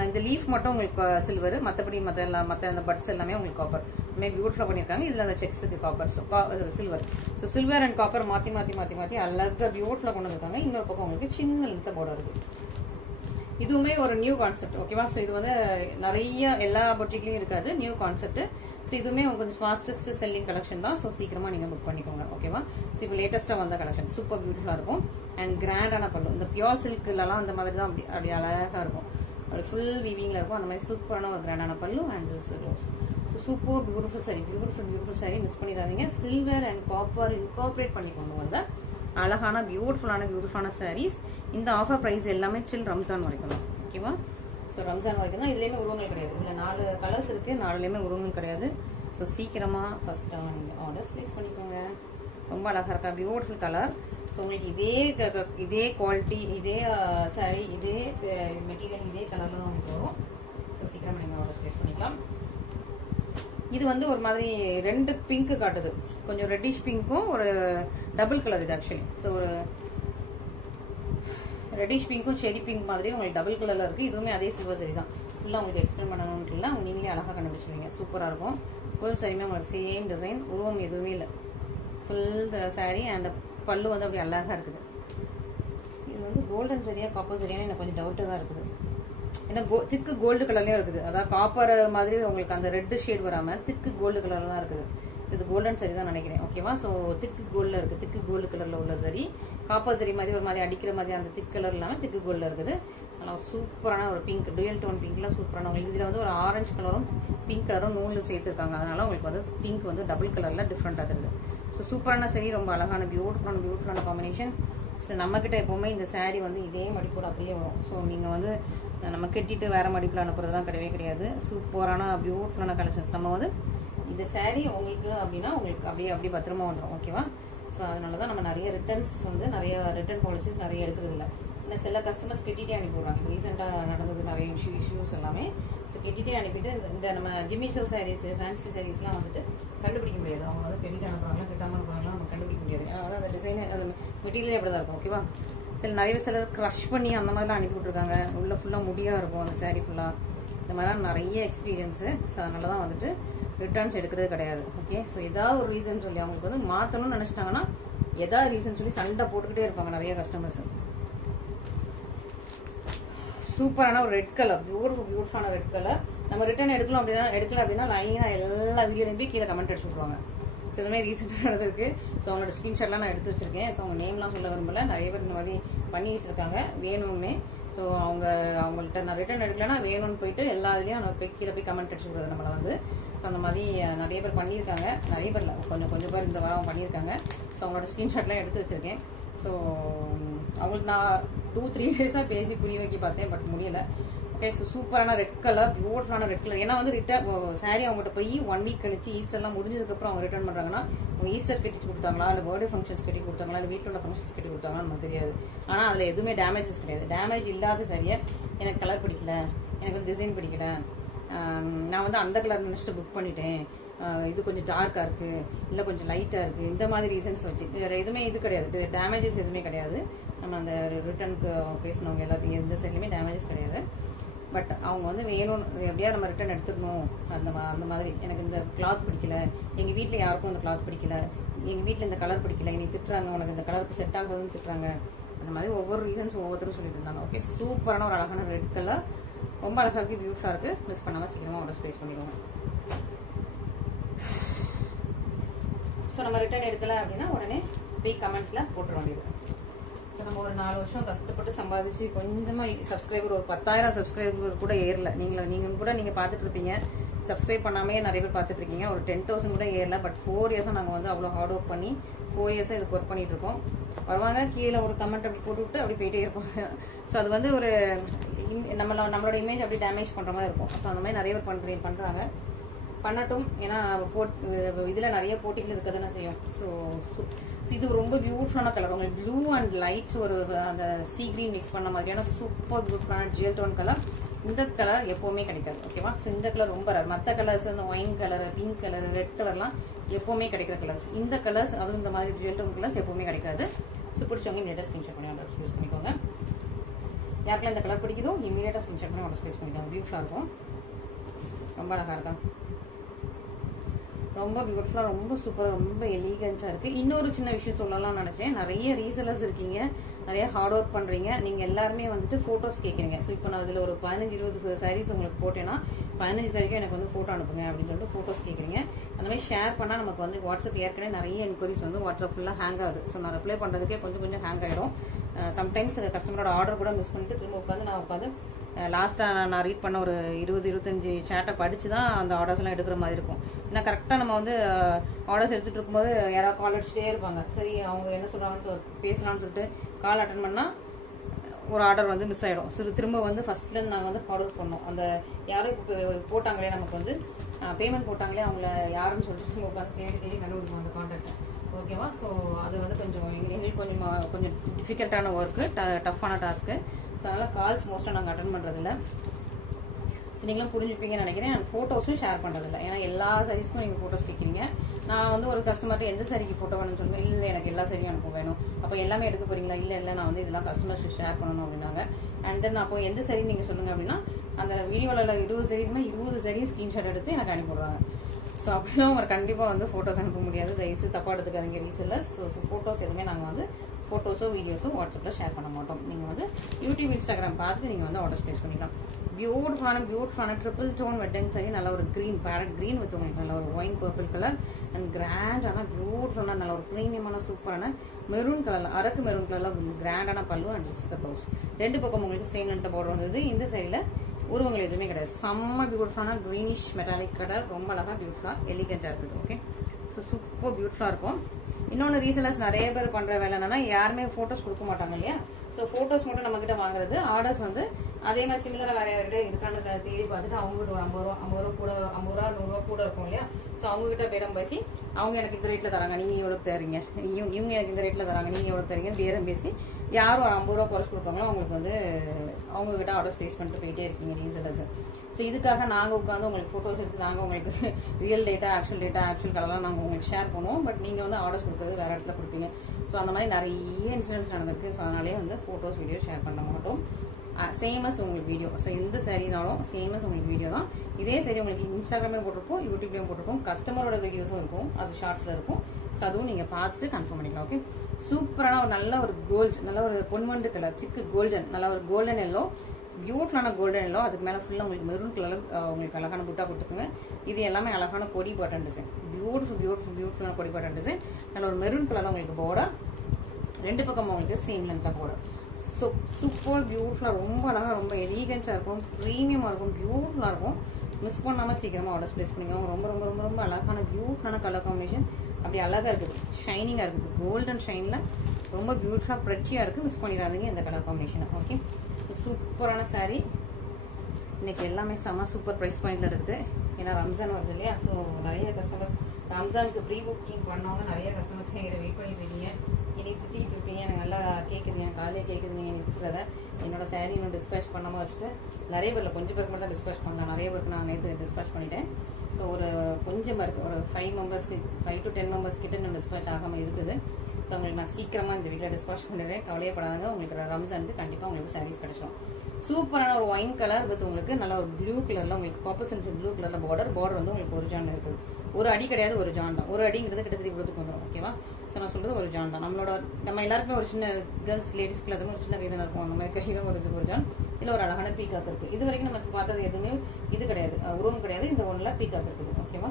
இந்த லீஃப் மட்டும் உங்களுக்கு சில்வர், மற்றபடி மற்ற அந்த பட்ஸ் எல்லாமே உங்களுக்கு காப்பர். பியூட்டிஃபுல்லா பண்ணிருக்காங்க. இதுல அந்த செக்ஸுக்கு copper, silver. So silver and copper மாத்தி அழகா பியூட்டிஃபுல்லா கொண்டு வந்திருக்காங்க. இன்னொரு பக்கம் உங்களுக்கு சின்ன லென்த் பார்டர் இருக்கு. இதுவுமே ஒரு நியூ கான்செப்ட். ஓகேவா? ஸோ இது வந்து நிறைய எல்லா பொட்டிக்லயும் இருக்காது, நியூ கான்செப்ட். ஸோ இதுவுமே கொஞ்சம் ஃபாஸ்டஸ்ட் செல்லிங் கலெக்ஷன் தான். ஸோ சீக்கிரமா நீங்க புக் பண்ணிக்கோங்க. ஓகேவா? ஸோ இப்போ லேட்டஸ்டா வந்த கலெக்ஷன் சூப்பர் பியூட்டிஃபுல்லா இருக்கும் அண்ட் கிராண்டான பல்லு. இந்த பியூர் சில்க்லாம் அந்த மாதிரி தான் அப்படி அழகா இருக்கும். ஒரு ஃபுல் வீவிங்ல இருக்கும். அந்த மாதிரி சூப்பரான ஒரு கிராண்டான பல்லு and blouse. So super beautiful sorry, beautiful sorry miss பண்ணிடாதீங்க. சில்வர் அண்ட் காப்பர் இன்கார்பரேட் பண்ணி கொண்டு வந்த அழகான பியூட்டிஃபுல்லான சாரீஸ். இந்த ஆஃபர் பிரைஸ் எல்லாமே சில் ரம்ஜான் வரைக்கும் தான். ஓகேவா? ஸோ ரம்ஜான் வரைக்கும் தான். இதுலயுமே உருவங்கள் கிடையாது. இதுல 4 கலர்ஸ் இருக்கு, 4லயுமே உருவங்கள் கிடையாது. ஸோ சீக்கிரமா ஃபர்ஸ்ட் நீங்க ஆர்டர்ஸ் பிளேஸ் பண்ணிக்கோங்க. ரொம்ப அழகா இருக்கா, பியூட்டிஃபுல் கலர். ஸோ உங்களுக்கு இதே குவாலிட்டி, இதே சாரி, இதே மெட்டீரியல், இதே கலர்ல தான் உங்களுக்கு வரும். ஸோ சீக்கிரமா நீங்க ஆர்டர்ஸ் பிளேஸ் பண்ணிக்கலாம். இது வந்து ஒரு மாதிரி 2 பிங்க் காட்டுது, கொஞ்சம் ரெட்டிஷ் பிங்க்கும் ஒரு டபுள் கலர் இது ஆக்சுவலி. ஸோ ஒரு ரெட்டிஷ் பிங்க்கும் செரி பிங்க் மாதிரி உங்களுக்கு டபுள் கலர்ல இருக்கு. இதுவுமே அதே சில்வர் சரி தான். ஃபுல்லா உங்களுக்கு எக்ஸ்பிளைன் பண்ணணும்னு இல்லை, நீங்களே அழகா கண்டுபிடிச்சிருவீங்க. சூப்பரா இருக்கும். ஃபுல் சாரியுமே உங்களுக்கு சேம் டிசைன், உருவம் எதுவுமே இல்லை. ஃபுல் சாரி அண்ட் பல்லு வந்து அப்படி அழகா இருக்குது. இது வந்து கோல்டன் சரியா காப்பர் சரியான எனக்கு கொஞ்சம் டவுட்டா தான் இருக்குது. ஏன்னா திக்கு கோல்டு கலர்லயும் இருக்குது. அதாவது காப்பர் மாதிரி உங்களுக்கு அந்த ரெட் ஷேட் வராம திக்கு கோல்டு கலர்ல தான் இருக்குது. இது கோல்டன் சரி தான் நினைக்கிறேன். ஓகேவா? ஸோ திக்கு கோல்ட்ல இருக்கு. திக்கு கோல்டு கலர்ல உள்ள சரி, காப்பர் சரி மாதிரி ஒரு மாதிரி அடிக்கிற மாதிரி அந்த திக் கலர் இல்லாம திக்கு கோல்ட்ல இருக்குது. நல்லா சூப்பரான ஒரு பிங்க், டுவல் டோன் பிங்க்ல சூப்பரான உங்களுக்கு. இதுல வந்து ஒரு ஆரஞ்சு கலரும் பிங்க் கலரும் நூல்ல சேர்த்துருக்காங்க. அதனால உங்களுக்கு வந்து பிங்க் வந்து டபுள் கலர்ல டிஃப்ரெண்டா இருக்குது. ஸோ சூப்பரான சரி, ரொம்ப அழகான பியூட்டிஃபுல்லான காம்பினேஷன். ஸோ நம்ம கிட்ட எப்பவுமே இந்த சாரீ வந்து இதே மடிப்போட அப்படியே வரும். ஸோ நீங்க வந்து நம்ம கட்டிட்டு வேற மடிப்புல அனுப்புறதுலாம் கிடையாது. சூப்பரான பியூட்டிஃபுல்லான கலெக்ஷன்ஸ். நம்ம வந்து இந்த சாரீ உங்களுக்கு அப்படின்னா உங்களுக்கு அப்படியே பத்திரமா வந்துடும். ஓகேவா? ஸோ அதனாலதான் நம்ம நிறைய ரிட்டர்ன் பாலிசிஸ் நிறைய எடுக்கிறது இல்லை. ஏன்னா சில கஸ்டமர்ஸ் கெட்டிட்டே அனுப்பிடுறாங்க. இப்போ ரீசெண்டாக நடந்தது நிறைய இஷ்யூஸ் எல்லாமே. ஸோ கெட்டிட்டே அனுப்பிட்டு இந்த நம்ம ஜிம்மி ஷோ சாரீஸ், ஃபேன்சி சாரீஸ்லாம் வந்துட்டு கண்டுபிடிக்க முடியாது. அவங்க வந்து கெட்டிட்டு அனுப்புறாங்களா கெட்டாமல் அனுப்புறாங்களா நம்ம கண்டுபிடிக்க முடியாது. அதாவது அந்த டிசைன், அந்த மெட்டீரியல் அப்படி தான் இருக்கும். ஓகேவா? நிறைய க்ரஷ் பண்ணி அந்த மாதிரிலாம் அனுப்பி விட்டுருக்காங்க. உள்ள ஃபுல்லாக முடியா இருக்கும் அந்த சாரீ ஃபுல்லாக. இந்த மாதிரிலாம் நிறைய எக்ஸ்பீரியன்ஸு. ஸோ அதனால தான் வந்துட்டு ரிட்டர்ன்ஸ் எடுக்கிறது கிடையாது. ஓகே, ஸோ ஏதாவது ஒரு ரீசன் சொல்லி அவங்களுக்கு வந்து மாற்றணும்னு நினச்சிட்டாங்கன்னா ஏதாவது ரீசன் சொல்லி சண்டை போட்டுக்கிட்டே இருப்பாங்க நிறைய கஸ்டமர்ஸ். சூப்பரான ஒரு ரெட் கலர், பியூட்டிஃபுல்லான ரெட் கலர். நம்ம ரிட்டர்ன் எடுக்கல அப்படின்னா லைனாக எல்லா வீடியோலையும் போய் கீழே கமெண்ட் அடிச்சு விட்ருவாங்க. ஸோ இந்த மாதிரி ரீசெண்டாக நடந்திருக்கு. ஸோ அவங்களோட ஸ்க்ரீன்ஷாட்லாம் நான் எடுத்து வச்சிருக்கேன். ஸோ அவங்க நேம்லாம் சொல்ல விரும்பல, நிறைய பேர் இந்த மாதிரி பண்ணி வச்சிருக்காங்க வேணும்னே. ஸோ அவங்கள்ட்ட நான் ரிட்டர்ன் எடுக்கலன்னா வேணும்னு போயிட்டு எல்லா இதுலேயும் நான் போய் கீழே போய் கமெண்ட் அடிச்சு விடுறது நம்மளை வந்து. ஸோ அந்த மாதிரி நிறைய பேர் பண்ணியிருக்காங்க, நிறைய பேர் கொஞ்சம் பேர் இந்த வாரம் பண்ணியிருக்காங்க. ஸோ அவங்களோட ஸ்க்ரீன்ஷாட்லாம் எடுத்து வச்சிருக்கேன். ஸோ அவங்களுக்கு நான் 2-3 டேஸாக பேசி புரிய வைக்க பார்த்தேன், பட் முடியல. ஓகே, ஸோ சூப்பரான ரெட் கலர், பியூட்டிஃபுல்லான ரெட் கலர். ஏன்னா வந்து ரிட்டர்ன் சாரி அவங்ககிட்ட போய் 1 வீக் கழிச்சு ஈஸ்டர்லாம் முடிஞ்சதுக்கப்புறம் அவங்க ரிட்டர்ன் பண்ணுறாங்கன்னா அவங்க ஈஸ்டர் கட்டி கொடுத்தாங்களா, இல்லை பர்த்டே ஃபங்க்ஷன்ஸ் கட்டி கொடுத்தாங்களா, இல்லை வீட்டில் உள்ள ஃபங்க்ஷன்ஸ் கட்டி கொடுத்தாங்களா நமக்கு தெரியாது. ஆனால் அதில் எதுவுமே டேமேஜஸ் கிடையாது. டேமேஜ் இல்லாத சரியா எனக்கு கலர் பிடிக்கல, எனக்கு வந்து டிசைன் பிடிக்கல, நான் வந்து அந்த கலர் நினச்சிட்டு புக் பண்ணிட்டேன், இது கொஞ்சம் டார்க்காக இருக்குது, இல்லை கொஞ்சம் லைட்டாக இருக்குது, இந்த மாதிரி ரீசன்ஸ் வச்சு வேறு எதுவுமே இது கிடையாது. டேமேஜஸ் எதுவுமே கிடையாது. நம்ம அந்த ரிட்டர்னுக்கு பேசினவங்க எல்லாத்தையும் எந்த சைட்லையுமே டேமேஜஸ் கிடையாது. பட் அவங்க வந்து வேணும் எப்படியா நம்ம ரிட்டர்ன் எடுத்துக்கணும் அந்த மாதிரி. எனக்கு இந்த கிளாத் பிடிக்கல, எங்கள் வீட்டில் யாருக்கும் இந்த கிளாத் பிடிக்கல, எங்கள் வீட்டில் இந்த கலர் பிடிக்கல, எனக்கு திட்டுறாங்க, உனக்கு இந்த கலருக்கு செட் ஆகுதுன்னு திட்டுறாங்க. அந்த மாதிரி ஒவ்வொரு ரீசன்ஸ் ஒவ்வொருத்தரும் சொல்லிட்டு இருந்தாங்க. ஓகே, சூப்பரான ஒரு அழகான ரெட் கலர், ரொம்ப அழகாக இருக்குது, பியூட்டிஃபுல்லாக இருக்குது. மிஸ் பண்ணாமல் சீக்கிரமாக ஆர்டர் ப்ளேஸ் பண்ணிக்கோங்க. ஸோ நம்ம ரிட்டர்ன் எடுக்கல அப்படின்னா உடனே போய் கமெண்ட்ஸில் போட்டுற வேண்டியது. ஸோ நம்ம ஒரு 4 வருஷம் கஷ்டப்பட்டு சம்பாதிச்சு கொஞ்சமாக சப்ஸ்கிரைபர் ஒரு 10,000 சப்ஸ்கிரைபர் கூட ஏறல. நீங்கள் கூட பார்த்துட்டு இருப்பீங்க, சப்ஸ்கிரைப் பண்ணாமே நிறைய பேர் பார்த்துட்டு இருக்கீங்க. ஒரு 10,000 கூட ஏறல. பட் 4 இயர்ஸாக நாங்கள் வந்து அவ்வளோ ஹார்ட் ஒர்க் பண்ணி 4 இயர்ஸாக இதுக்கு ஒர்க் பண்ணிட்டு இருக்கோம். வருவாங்க, கீழே ஒரு கமெண்ட் அப்படி போட்டு விட்டு அப்படி போயிட்டே இருப்பாங்க. ஸோ அது வந்து ஒரு நம்மளோட இமேஜ் அப்படி டேமேஜ் பண்ணுற மாதிரி இருக்கும். ஸோ அந்த மாதிரி நிறைய பேர் பண்ணுறாங்க. பண்ணட்டும், ஏன்னா இதில் நிறைய போட்டிகள் இருக்க தானே செய்யும். ஸோ இது ரொம்ப பியூட்டிஃபுல்லான கலர். உங்களுக்கு ப்ளூ அண்ட் லைட் ஒரு அந்த சீ கிரீன் மிக்ஸ் பண்ண மாதிரியான சூப்பர் பியூட்டிஃபுல்லான ஜுவல் டோன் கலர். இந்த கலர் எப்போவுமே கிடைக்காது. ஓகேவா, ஸோ இந்த கலர் ரொம்ப ரேர். மற்ற கலர்ஸ் இந்த wine colour, pink colour, red கலர்லாம் எப்போவுமே கிடைக்கிற கலர்ஸ். இந்த கலர்ஸ், அதுவும் இந்த மாதிரி ஜுவல் டோன் கலர்ஸ் எப்போவுமே கிடைக்காது. ஸோ பிடிச்சவங்க இமீடியட்டாக ஸ்கிரீன்ஷாட் பண்ணி ஆர்டர் ப்ளேஸ் பண்ணிக்கோங்க. யாருக்கெல்லாம் இந்த கலர் பிடிக்குதோ இமீடியட்டாக ஸ்கிரீன்ஷாட் பண்ணி ஆர்டர் ப்ளேஸ் பண்ணிக்கோங்க. பியூட்டிஃபுல்லாக இருக்கும், ரொம்ப அழகாக இருக்கும், ரொம்ப பியூட்டிஃபுல்லாக, ரொம்ப சூப்பராக, ரொம்ப எலிகன்ஸாக இருக்குது. இன்னொரு சின்ன விஷயம் சொல்லலாம்னு நினச்சேன். நிறைய ரீசெலர்ஸ் இருக்கீங்க, நிறைய ஹார்ட் ஒர்க் பண்ணுறீங்க. நீங்கள் எல்லாருமே வந்துட்டு ஃபோட்டோஸ் கேட்குறீங்க. ஸோ இப்போ நான் அதில் ஒரு 15-20 சாரீஸ் உங்களுக்கு போட்டேன்னா 15 சாரிக்கும் எனக்கு வந்து ஃபோட்டோ அனுப்புங்க அப்படின்னு சொல்லிட்டு ஃபோட்டோஸ் கேட்குறீங்க. அந்த மாதிரி ஷேர் பண்ணால் நமக்கு வந்து வாட்ஸ்அப் ஏற்கனவே நிறைய என்கொயரிஸ் வந்து வாட்ஸ்அப் ஃபுல்லாக ஹேங் ஆகுது. ஸோ நான் ரிப்ளை பண்ணுறதுக்கே கொஞ்சம் ஹேங் ஆகிடும். சம்டைம்ஸ் கஸ்டமரோட ஆர்டர் கூட மிஸ் பண்ணிட்டு திரும்ப உட்காந்து லாஸ்ட்டாக நான் ரீட் பண்ண ஒரு 20-25 சேட்டை படித்து தான் அந்த ஆர்டர்ஸ்லாம் எடுக்கிற மாதிரி இருக்கும். ஏன்னா கரெக்டாக நம்ம வந்து ஆர்டர்ஸ் எடுத்துகிட்டு இருக்கும்போது யாராவது கால் அடிச்சுட்டே இருப்பாங்க. சரி, அவங்க என்ன சொல்கிறாங்கன்னு பேசலான்னு சொல்லிட்டு கால் அட்டன் பண்ணால் ஒரு ஆர்டர் வந்து மிஸ் ஆகிடும். சரி, திரும்ப வந்து ஃபஸ்ட்லேருந்து நாங்கள் வந்து ஆர்டர் பண்ணோம். அந்த யாரும் இப்போ போட்டாங்களே, நமக்கு வந்து பேமெண்ட் போட்டாங்களே, அவங்கள யாருன்னு சொல்லிட்டு உட்காந்து தேடி கண்டுபிடிப்போம் அந்த கான்டாக்டை. ஓகேவா, ஸோ அது வந்து எங்களுக்கு கொஞ்சம் டிஃபிகல்ட்டான ஒர்க்கு, டஃப்பான டாஸ்க்கு. ஸோ அதனால் கால்ஸ் மோஸ்ட்டாக நாங்கள் அட்டன் பண்ணுறதில்ல. ஸோ நீங்களும் புரிஞ்சுப்பீங்கன்னு நினைக்கிறேன். அண்ட் ஃபோட்டோஸும் ஷேர் பண்ணுறதில்ல. ஏன்னா எல்லா சாரீஸ்க்கும் நீங்கள் ஃபோட்டோஸ் கேட்குறீங்க. நான் வந்து ஒரு கஸ்டமர்கிட்ட எந்த சாரிக்கு ஃபோட்டோ வேணும்னு சொல்லுங்கள். இல்லை, எனக்கு எல்லா சாரியும் எனக்கு வேணும். அப்போ எல்லாமே எடுக்க போகிறீங்களா? இல்லை, நான் வந்து இதெல்லாம் கஸ்டமர்ஸ் ஷேர் பண்ணணும் அப்படின்னாங்க. அண்ட் தென் அப்போ எந்த சாரி நீங்கள் சொல்லுங்கள் அப்படின்னா, அந்த வீடியோவில் 20 சாரிக்குன்னா 20 சாரியும் ஸ்க்ரீன்ஷாட் எடுத்து எனக்கு அனுப்பிவிடுவாங்க. ஸோ அப்படிலாம் உங்களுக்கு கண்டிப்பாக வந்து ஃபோட்டோஸ் அனுப்ப முடியாது. தயவுசு தப்பாக எடுத்துக்காதீங்க ரீசெல்லர்ஸ். ஸோ ஃபோட்டோஸ் எதுவுமே நாங்கள் வந்து ஃபோட்டோஸோ வீடியோஸோ வாட்ஸ்அப்பில் ஷேர் பண்ண மாட்டோம். நீங்கள் வந்து யூடியூப், இன்ஸ்டாகிராம் பார்த்து நீங்கள் வந்து ஆர்டர் ப்ளேஸ் பண்ணிக்கலாம். பியூட்டிஃபுல்லான ட்ரிபிள் டோன் வெட்டிங் சாரி, நல்ல ஒரு க்ரீன், பேரட் க்ரீன் வித் உங்களுக்கு நல்ல ஒரு ஒயின் பர்பிள் கலர் அண்ட் கிராண்டான பியூட்டிஃபுல்லான நல்ல ஒரு ப்ரீமியமான சூப்பரான மெரூன் கலரில், அரக்கு மெரூன் கலரில் கிராண்டான பல்லு அண்ட் சிஸ்டர் ப்ளவுஸ். 2 பக்கம் உங்களுக்கு சேம் லென்த் பார்டர் வந்தது. இந்த சைடில் உருவங்கள் எதுவுமே கிடையாது. செம்ம பியூட்டிஃபுல்லான க்ரீனிஷ் மெட்டாலிக் கலர், ரொம்ப அழகாக பியூட்டிஃபுல்லாக எலிகென்ட்டாக இருக்குது. ஓகே, ஸோ சூப்பர் பியூட்டிஃபுல்லாக இருக்கும். இன்னொன்று ரீசெலர்ஸ் நிறைய பேர் பண்ணுற வேலை என்னன்னா, யாருமே ஃபோட்டோஸ் கொடுக்க மாட்டாங்க இல்லையா. ஸோ ஃபோட்டோஸ் மட்டும் நம்மக்கிட்ட வாங்குறது, ஆர்டர்ஸ் வந்து அதே மாதிரி சிமிலராக வேற யார்கிட்ட இருக்கான்னு தேடி பார்த்துட்டு அவங்ககிட்ட ஒரு 50 ரூபா கூட, 50 ரூபா 100 ரூபா கூட இருக்கும் இல்லையா. ஸோ அவங்ககிட்ட பேரம் பேசி, அவங்க எனக்கு இந்த ரேட்டில் தராங்க, நீங்கள் எவ்வளோ தரீங்க, இவங்க எனக்கு இந்த ரேட்டில் தராங்க, நீங்கள் எவ்வளோ தரீங்கன்னு பேரம் பேசி யாரும் ஒரு 50 ரூபா குறைச்சி கொடுத்தாங்களோ அவங்களுக்கு வந்து அவங்ககிட்ட ஆர்டர்ஸ் ப்ளேஸ் பண்ணிட்டு போயிட்டே இருக்கீங்க ரீசெலர்ஸ். ஸோ இதுக்காக நாங்கள் உட்காந்து உங்களுக்கு ஃபோட்டோஸ் எடுத்து நாங்கள் உங்களுக்கு ரியல் டேட்டா, ஆக்சுவல் கலர்லாம் நாங்கள் உங்களுக்கு ஷேர் பண்ணுவோம். பட் நீங்கள் வந்து ஆர்டர்ஸ் கொடுக்குறது வேறு இடத்துல கொடுப்பீங்க. ஸோ அந்த மாதிரி நிறைய இன்சிடென்ட்ஸ் நடந்திருக்கு. ஸோ அதனாலே வந்து ஃபோட்டோஸ், வீடியோ ஷேர் பண்ண மாட்டோம். சேமஸ் உங்களுக்கு வீடியோ. ஸோ எந்த சாரினாலும் சேமஸ் உங்களுக்கு வீடியோ தான். இதே சரி உங்களுக்கு இன்ஸ்டாகிராமே போட்டிருப்போம், யூடியூப்லேயும் போட்டிருப்போம், கஸ்டமரோட வீடியோஸும் இருக்கும், அது ஷார்ட்ஸில் இருக்கும். ஸோ அதுவும் நீங்கள் பார்த்துட்டு கன்ஃபார்ம் பண்ணிக்கலாம். ஓகே, சூப்பரான ஒரு நல்ல ஒரு கோல்ட், நல்ல ஒரு பொன்வண்டு கலர், சிக்கு கோல்டன், நல்ல ஒரு கோல்டன் எல்லோ, பியூட்டிஃபுல்லான கோல்டன் எல்லோ. அதுக்கு மேலே ஃபுல்லாக உங்களுக்கு மெரூன் கலர் உங்களுக்கு அழகான புட்டா கொடுத்துருக்குங்க. இது எல்லாமே அழகான கொடி பட்டன் டிசைன், பியூட்டிஃபுல்லான கொடி பட்டன் டிசைன். நல்ல ஒரு மெரூன் கலர் உங்களுக்கு பார்டர், ரெண்டு பக்கம் உங்களுக்கு சேம் லென்த்தாக பார்டர். ஸோ சூப்பர் பியூட்டிஃபுல்லாக, ரொம்ப அழகாக, ரொம்ப எலிகென்ட்டாக இருக்கும், ப்ரீமியமாக இருக்கும், பியூட்டிஃபுல்லாக இருக்கும். மிஸ் பண்ணாமல் சீக்கிரமாக ஆர்டர் ப்ளேஸ் பண்ணிக்கோங்க. ரொம்ப ரொம்ப ரொம்ப ரொம்ப அழகான பியூட்டிஃபுல்லான கலர் காம்பினேஷன். அப்படி அழகாக இருக்குது, ஷைனிங்காக இருக்குது, கோல்டன் ஷைனில் ரொம்ப பியூட்டிஃபுல்லாக ப்ரெச்சியாக இருக்குது. மிஸ் பண்ணிடாதீங்க இந்த கலர் காம்பினேஷனை. ஓகே, ஸோ சூப்பரான சாரீ. இன்னைக்கு எல்லாமே செம்ம சூப்பர் ப்ரைஸ் பாயிண்ட்ல இருக்குது. ஏன்னா ரம்ஜான் வருது இல்லையா? ஸோ நிறைய கஸ்டமர்ஸ் ரம்ஜானுக்கு ப்ரீ புக்கிங் பண்ணவங்க நிறைய கஸ்டமர்ஸ் எங்களை வெயிட் பண்ணிட்டு இருக்கீங்க. இன்னைக்கு திட்டிகிட்டு இருப்பீங்க, எனக்கு நல்லா கேட்குதுங்க, காலையிலே கேட்குதுங்க எனக்கு என்னோட சாரீ இன்னும் டிஸ்பேச் பண்ணாமல் வச்சுட்டு நிறைய பேரில் கொஞ்சம் பேருக்கு மட்டும் தான் டிஸ்பேச் பண்ணலாம். நிறைய பேருக்கு நான் நேற்று டிஸ்பேச் பண்ணிட்டேன். ஸோ ஒரு கொஞ்சம் பேருக்கு ஒரு 5 to 10 மெம்பர்ஸ் கிட்ட இன்னும் டிஸ்பேச் ஆகாமல் இருக்குது. ஸோ உங்களுக்கு நான் சீக்கிரமாக இந்த வீட்டில் டிஸ்பேச் பண்ணிடுறேன். கவலையப்படாதாங்க, உங்களுக்கு ரம்ஜானுக்கு கண்டிப்பாக உங்களுக்கு சாரீஸ் கிடைச்சிடும். சூப்பரான ஒரு ஒயின் கலர் வித் உங்களுக்கு நல்ல ஒரு ப்ளூ கலர்ல உங்களுக்கு காப்பர் சென்ட் ப்ளூ கலர்ல பார்டர் வந்து உங்களுக்கு ஒரு ஜான் இருக்குது. ஒரு அடி கிடையாது, ஒரு ஜான் தான். ஒரு அடிங்கிறது கிட்டத்தட்ட இவ்வளோத்துக்கு வந்துடும். ஓகேவா? ஸோ நான் சொல்றது ஒரு ஜான் தான். நம்ம எல்லாருக்குமே ஒரு சின்ன கேர்ள்ஸ் லேடிஸ்க்கு எல்லாத்துக்கும் ஒரு சின்ன கைதான் இருக்கும். அந்த மாதிரி கைதான் ஒரு ஜான். இதில் ஒரு அழகான பீகாக் இருக்கு. இது வரைக்கும் நம்ம பார்த்தது எதுவுமே இது கிடையாது, உருவம் கிடையாது. இந்த ஒன்றில் பீகாக் இருக்குது. ஓகேவா?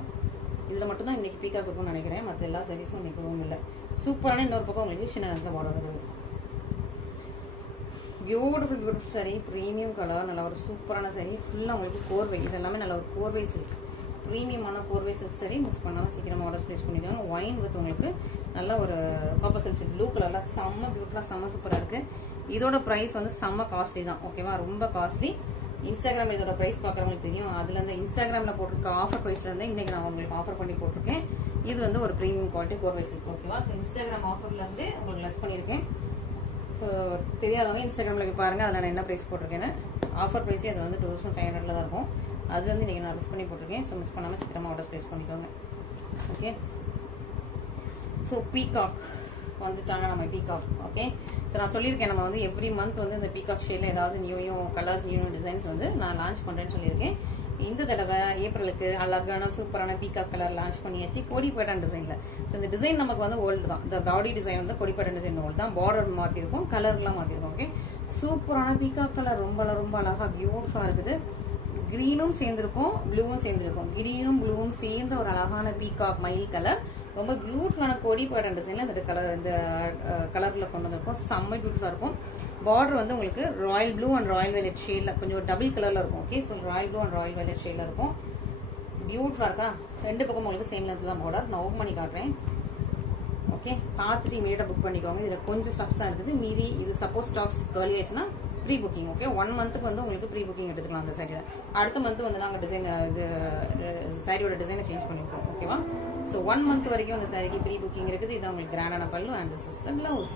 இதில் மட்டும் தான் இன்னைக்கு பீகாக் இருக்கும்னு நினைக்கிறேன். மற்ற எல்லா சாரீஸும் இன்னைக்கு உருவம் இல்லை. சூப்பரான இன்னொரு பக்கம் உங்களுக்கு சின்ன நேரத்தில் பார்டர் இருக்குது. பியூட்டிஃபுல் சாரி, ப்ரீமியம் கலர், நல்ல ஒரு சூப்பரான சாரி. ஃபுல்லாக உங்களுக்கு கோர்வை, இது எல்லாமே நல்ல ஒரு கோர்வை சில்க், ப்ரீமியமான கோர்வை சில்க் சாரி. மிஸ் பண்ணாமல் சீக்கிரமாக ஆர்டர் ப்ளேஸ் பண்ணிக்கோங்க. ஒயின் வித் உங்களுக்கு நல்ல ஒரு காப்பர் சில்க் ப்ளூ கலர்ல செம்ம பியூட்டிஃபுல்லாக செம்ம சூப்பராக இருக்கு. இதோட ப்ரைஸ் வந்து செம்ம காஸ்ட்லி தான். ஓகேவா? ரொம்ப காஸ்ட்லி. இன்ஸ்டாகிராமில் இதோட ப்ரைஸ் பார்க்குறவங்களுக்கு தெரியும். அதுல இருந்து இன்ஸ்டாகிராமில் போட்டிருக்க ஆஃபர் ப்ரைஸ்ல இருந்து இன்னைக்கு நான் உங்களுக்கு ஆஃபர் பண்ணி போட்டிருக்கேன். இது வந்து ஒரு ப்ரீமியம் குவாலிட்டி கோர்வை சில்க். ஓகேவா? ஸோ இன்ஸ்டாகிராம் ஆஃபர்ல இருந்து உங்களுக்கு லெஸ் பண்ணியிருக்கேன். ஸோ தெரியாதவங்க இன்ஸ்டாகிராமில் போய் பாருங்கள், அதில் நான் என்ன ப்ரைஸ் போட்டிருக்கேன்னு. ஆஃபர் ப்ரைஸே அது வந்து 2500 தான் இருக்கும். அது வந்து இன்றைக்கி நான் மிஸ் பண்ணி போட்டிருக்கேன். ஸோ மிஸ் பண்ணாமல் சீக்கிரமாக ஆர்டர் ப்ளேஸ் பண்ணிக்கோங்க. ஓகே, ஸோ பீகாக் வந்துட்டாங்க நம்ம பீகாக். ஓகே, ஸோ நான் சொல்லியிருக்கேன் நம்ம வந்து எவ்ரி மந்த் வந்து இந்த பீகாக் ஷேடில் ஏதாவது நியூ கலர்ஸ் நியூ டிசைன்ஸ் வந்து நான் லான்ச் பண்ணுறேன்னு சொல்லியிருக்கேன். இந்த தடவை ஏப்ரலுக்கு அழகான சூப்பரான பீகாக் கலர் லான்ச் பண்ணியாச்சு, கொடி பேட்டர்ன் டிசைன்ல. ஸோ இந்த டிசைன் நமக்கு வந்து ஓல்டு தான். இந்த பாடி டிசைன் வந்து கொடி பேட்டர்ன் டிசைன் ஓல்டு தான். பார்டர் மாற்றிருக்கும், கலர்லாம் மாற்றிருக்கும். ஓகே, சூப்பரான பீகாக் கலர் ரொம்ப ரொம்ப அழகா பியூட்டிஃபுல்லா இருக்குது. கிரீனும் சேர்ந்திருக்கும், ப்ளூவும் சேர்ந்திருக்கும். கிரீனும் ப்ளூவும் சேர்ந்த ஒரு அழகான பீகாக் மயில் கலர், ரொம்ப பியூட்டிஃபுல்லான கொடி பேட்டர்ன் டிசைன்ல இந்த கலர் இந்த கலர்ல கொண்டு வந்திருக்கும். செம்ம பியூட்டிஃபுல்லா இருக்கும். பார்டர் வந்து உங்களுக்கு royal blue and royal violet ஷேட்ல கொஞ்சம் டபுள் கலர்ல இருக்கும். Okay, so royal blue and royal violet ஷேட்ல இருக்கும். பியூட்டிஃபுல்லா இருக்கா? ரெண்டு பக்கம் உங்களுக்கு சேம் லென்த் தான் பார்டர். நான் ஓப்பன் பண்ணி காட்டுறேன். ஓகே, பார்த்துட்டு இமீடியட்டா புக் பண்ணிக்கோங்க. இதுல கொஞ்சம் ஸ்டாக்ஸ் தான் இருக்குது. மீதி இது சப்போஸ் ஸ்டாக்ஸ் காலி ஆயிடுச்சுன்னா ப்ரீ புக்கிங். ஓகே, 1 மந்த்துக்கு வந்து உங்களுக்கு ப்ரீ புக்கிங் எடுத்துக்கலாம் அந்த சாரியில. அடுத்த மந்த் வந்து நாங்கள் டிசைன் இது சாரியோட டிசைனை சேஞ்ச் பண்ணிருக்கோம். ஓகேவா? ஸோ 1 மந்த் வரைக்கும் அந்த சாரிக்கு ப்ரீ புக்கிங் இருக்குது. இது உங்களுக்கு கிராண்டான பல்லு and system blouse.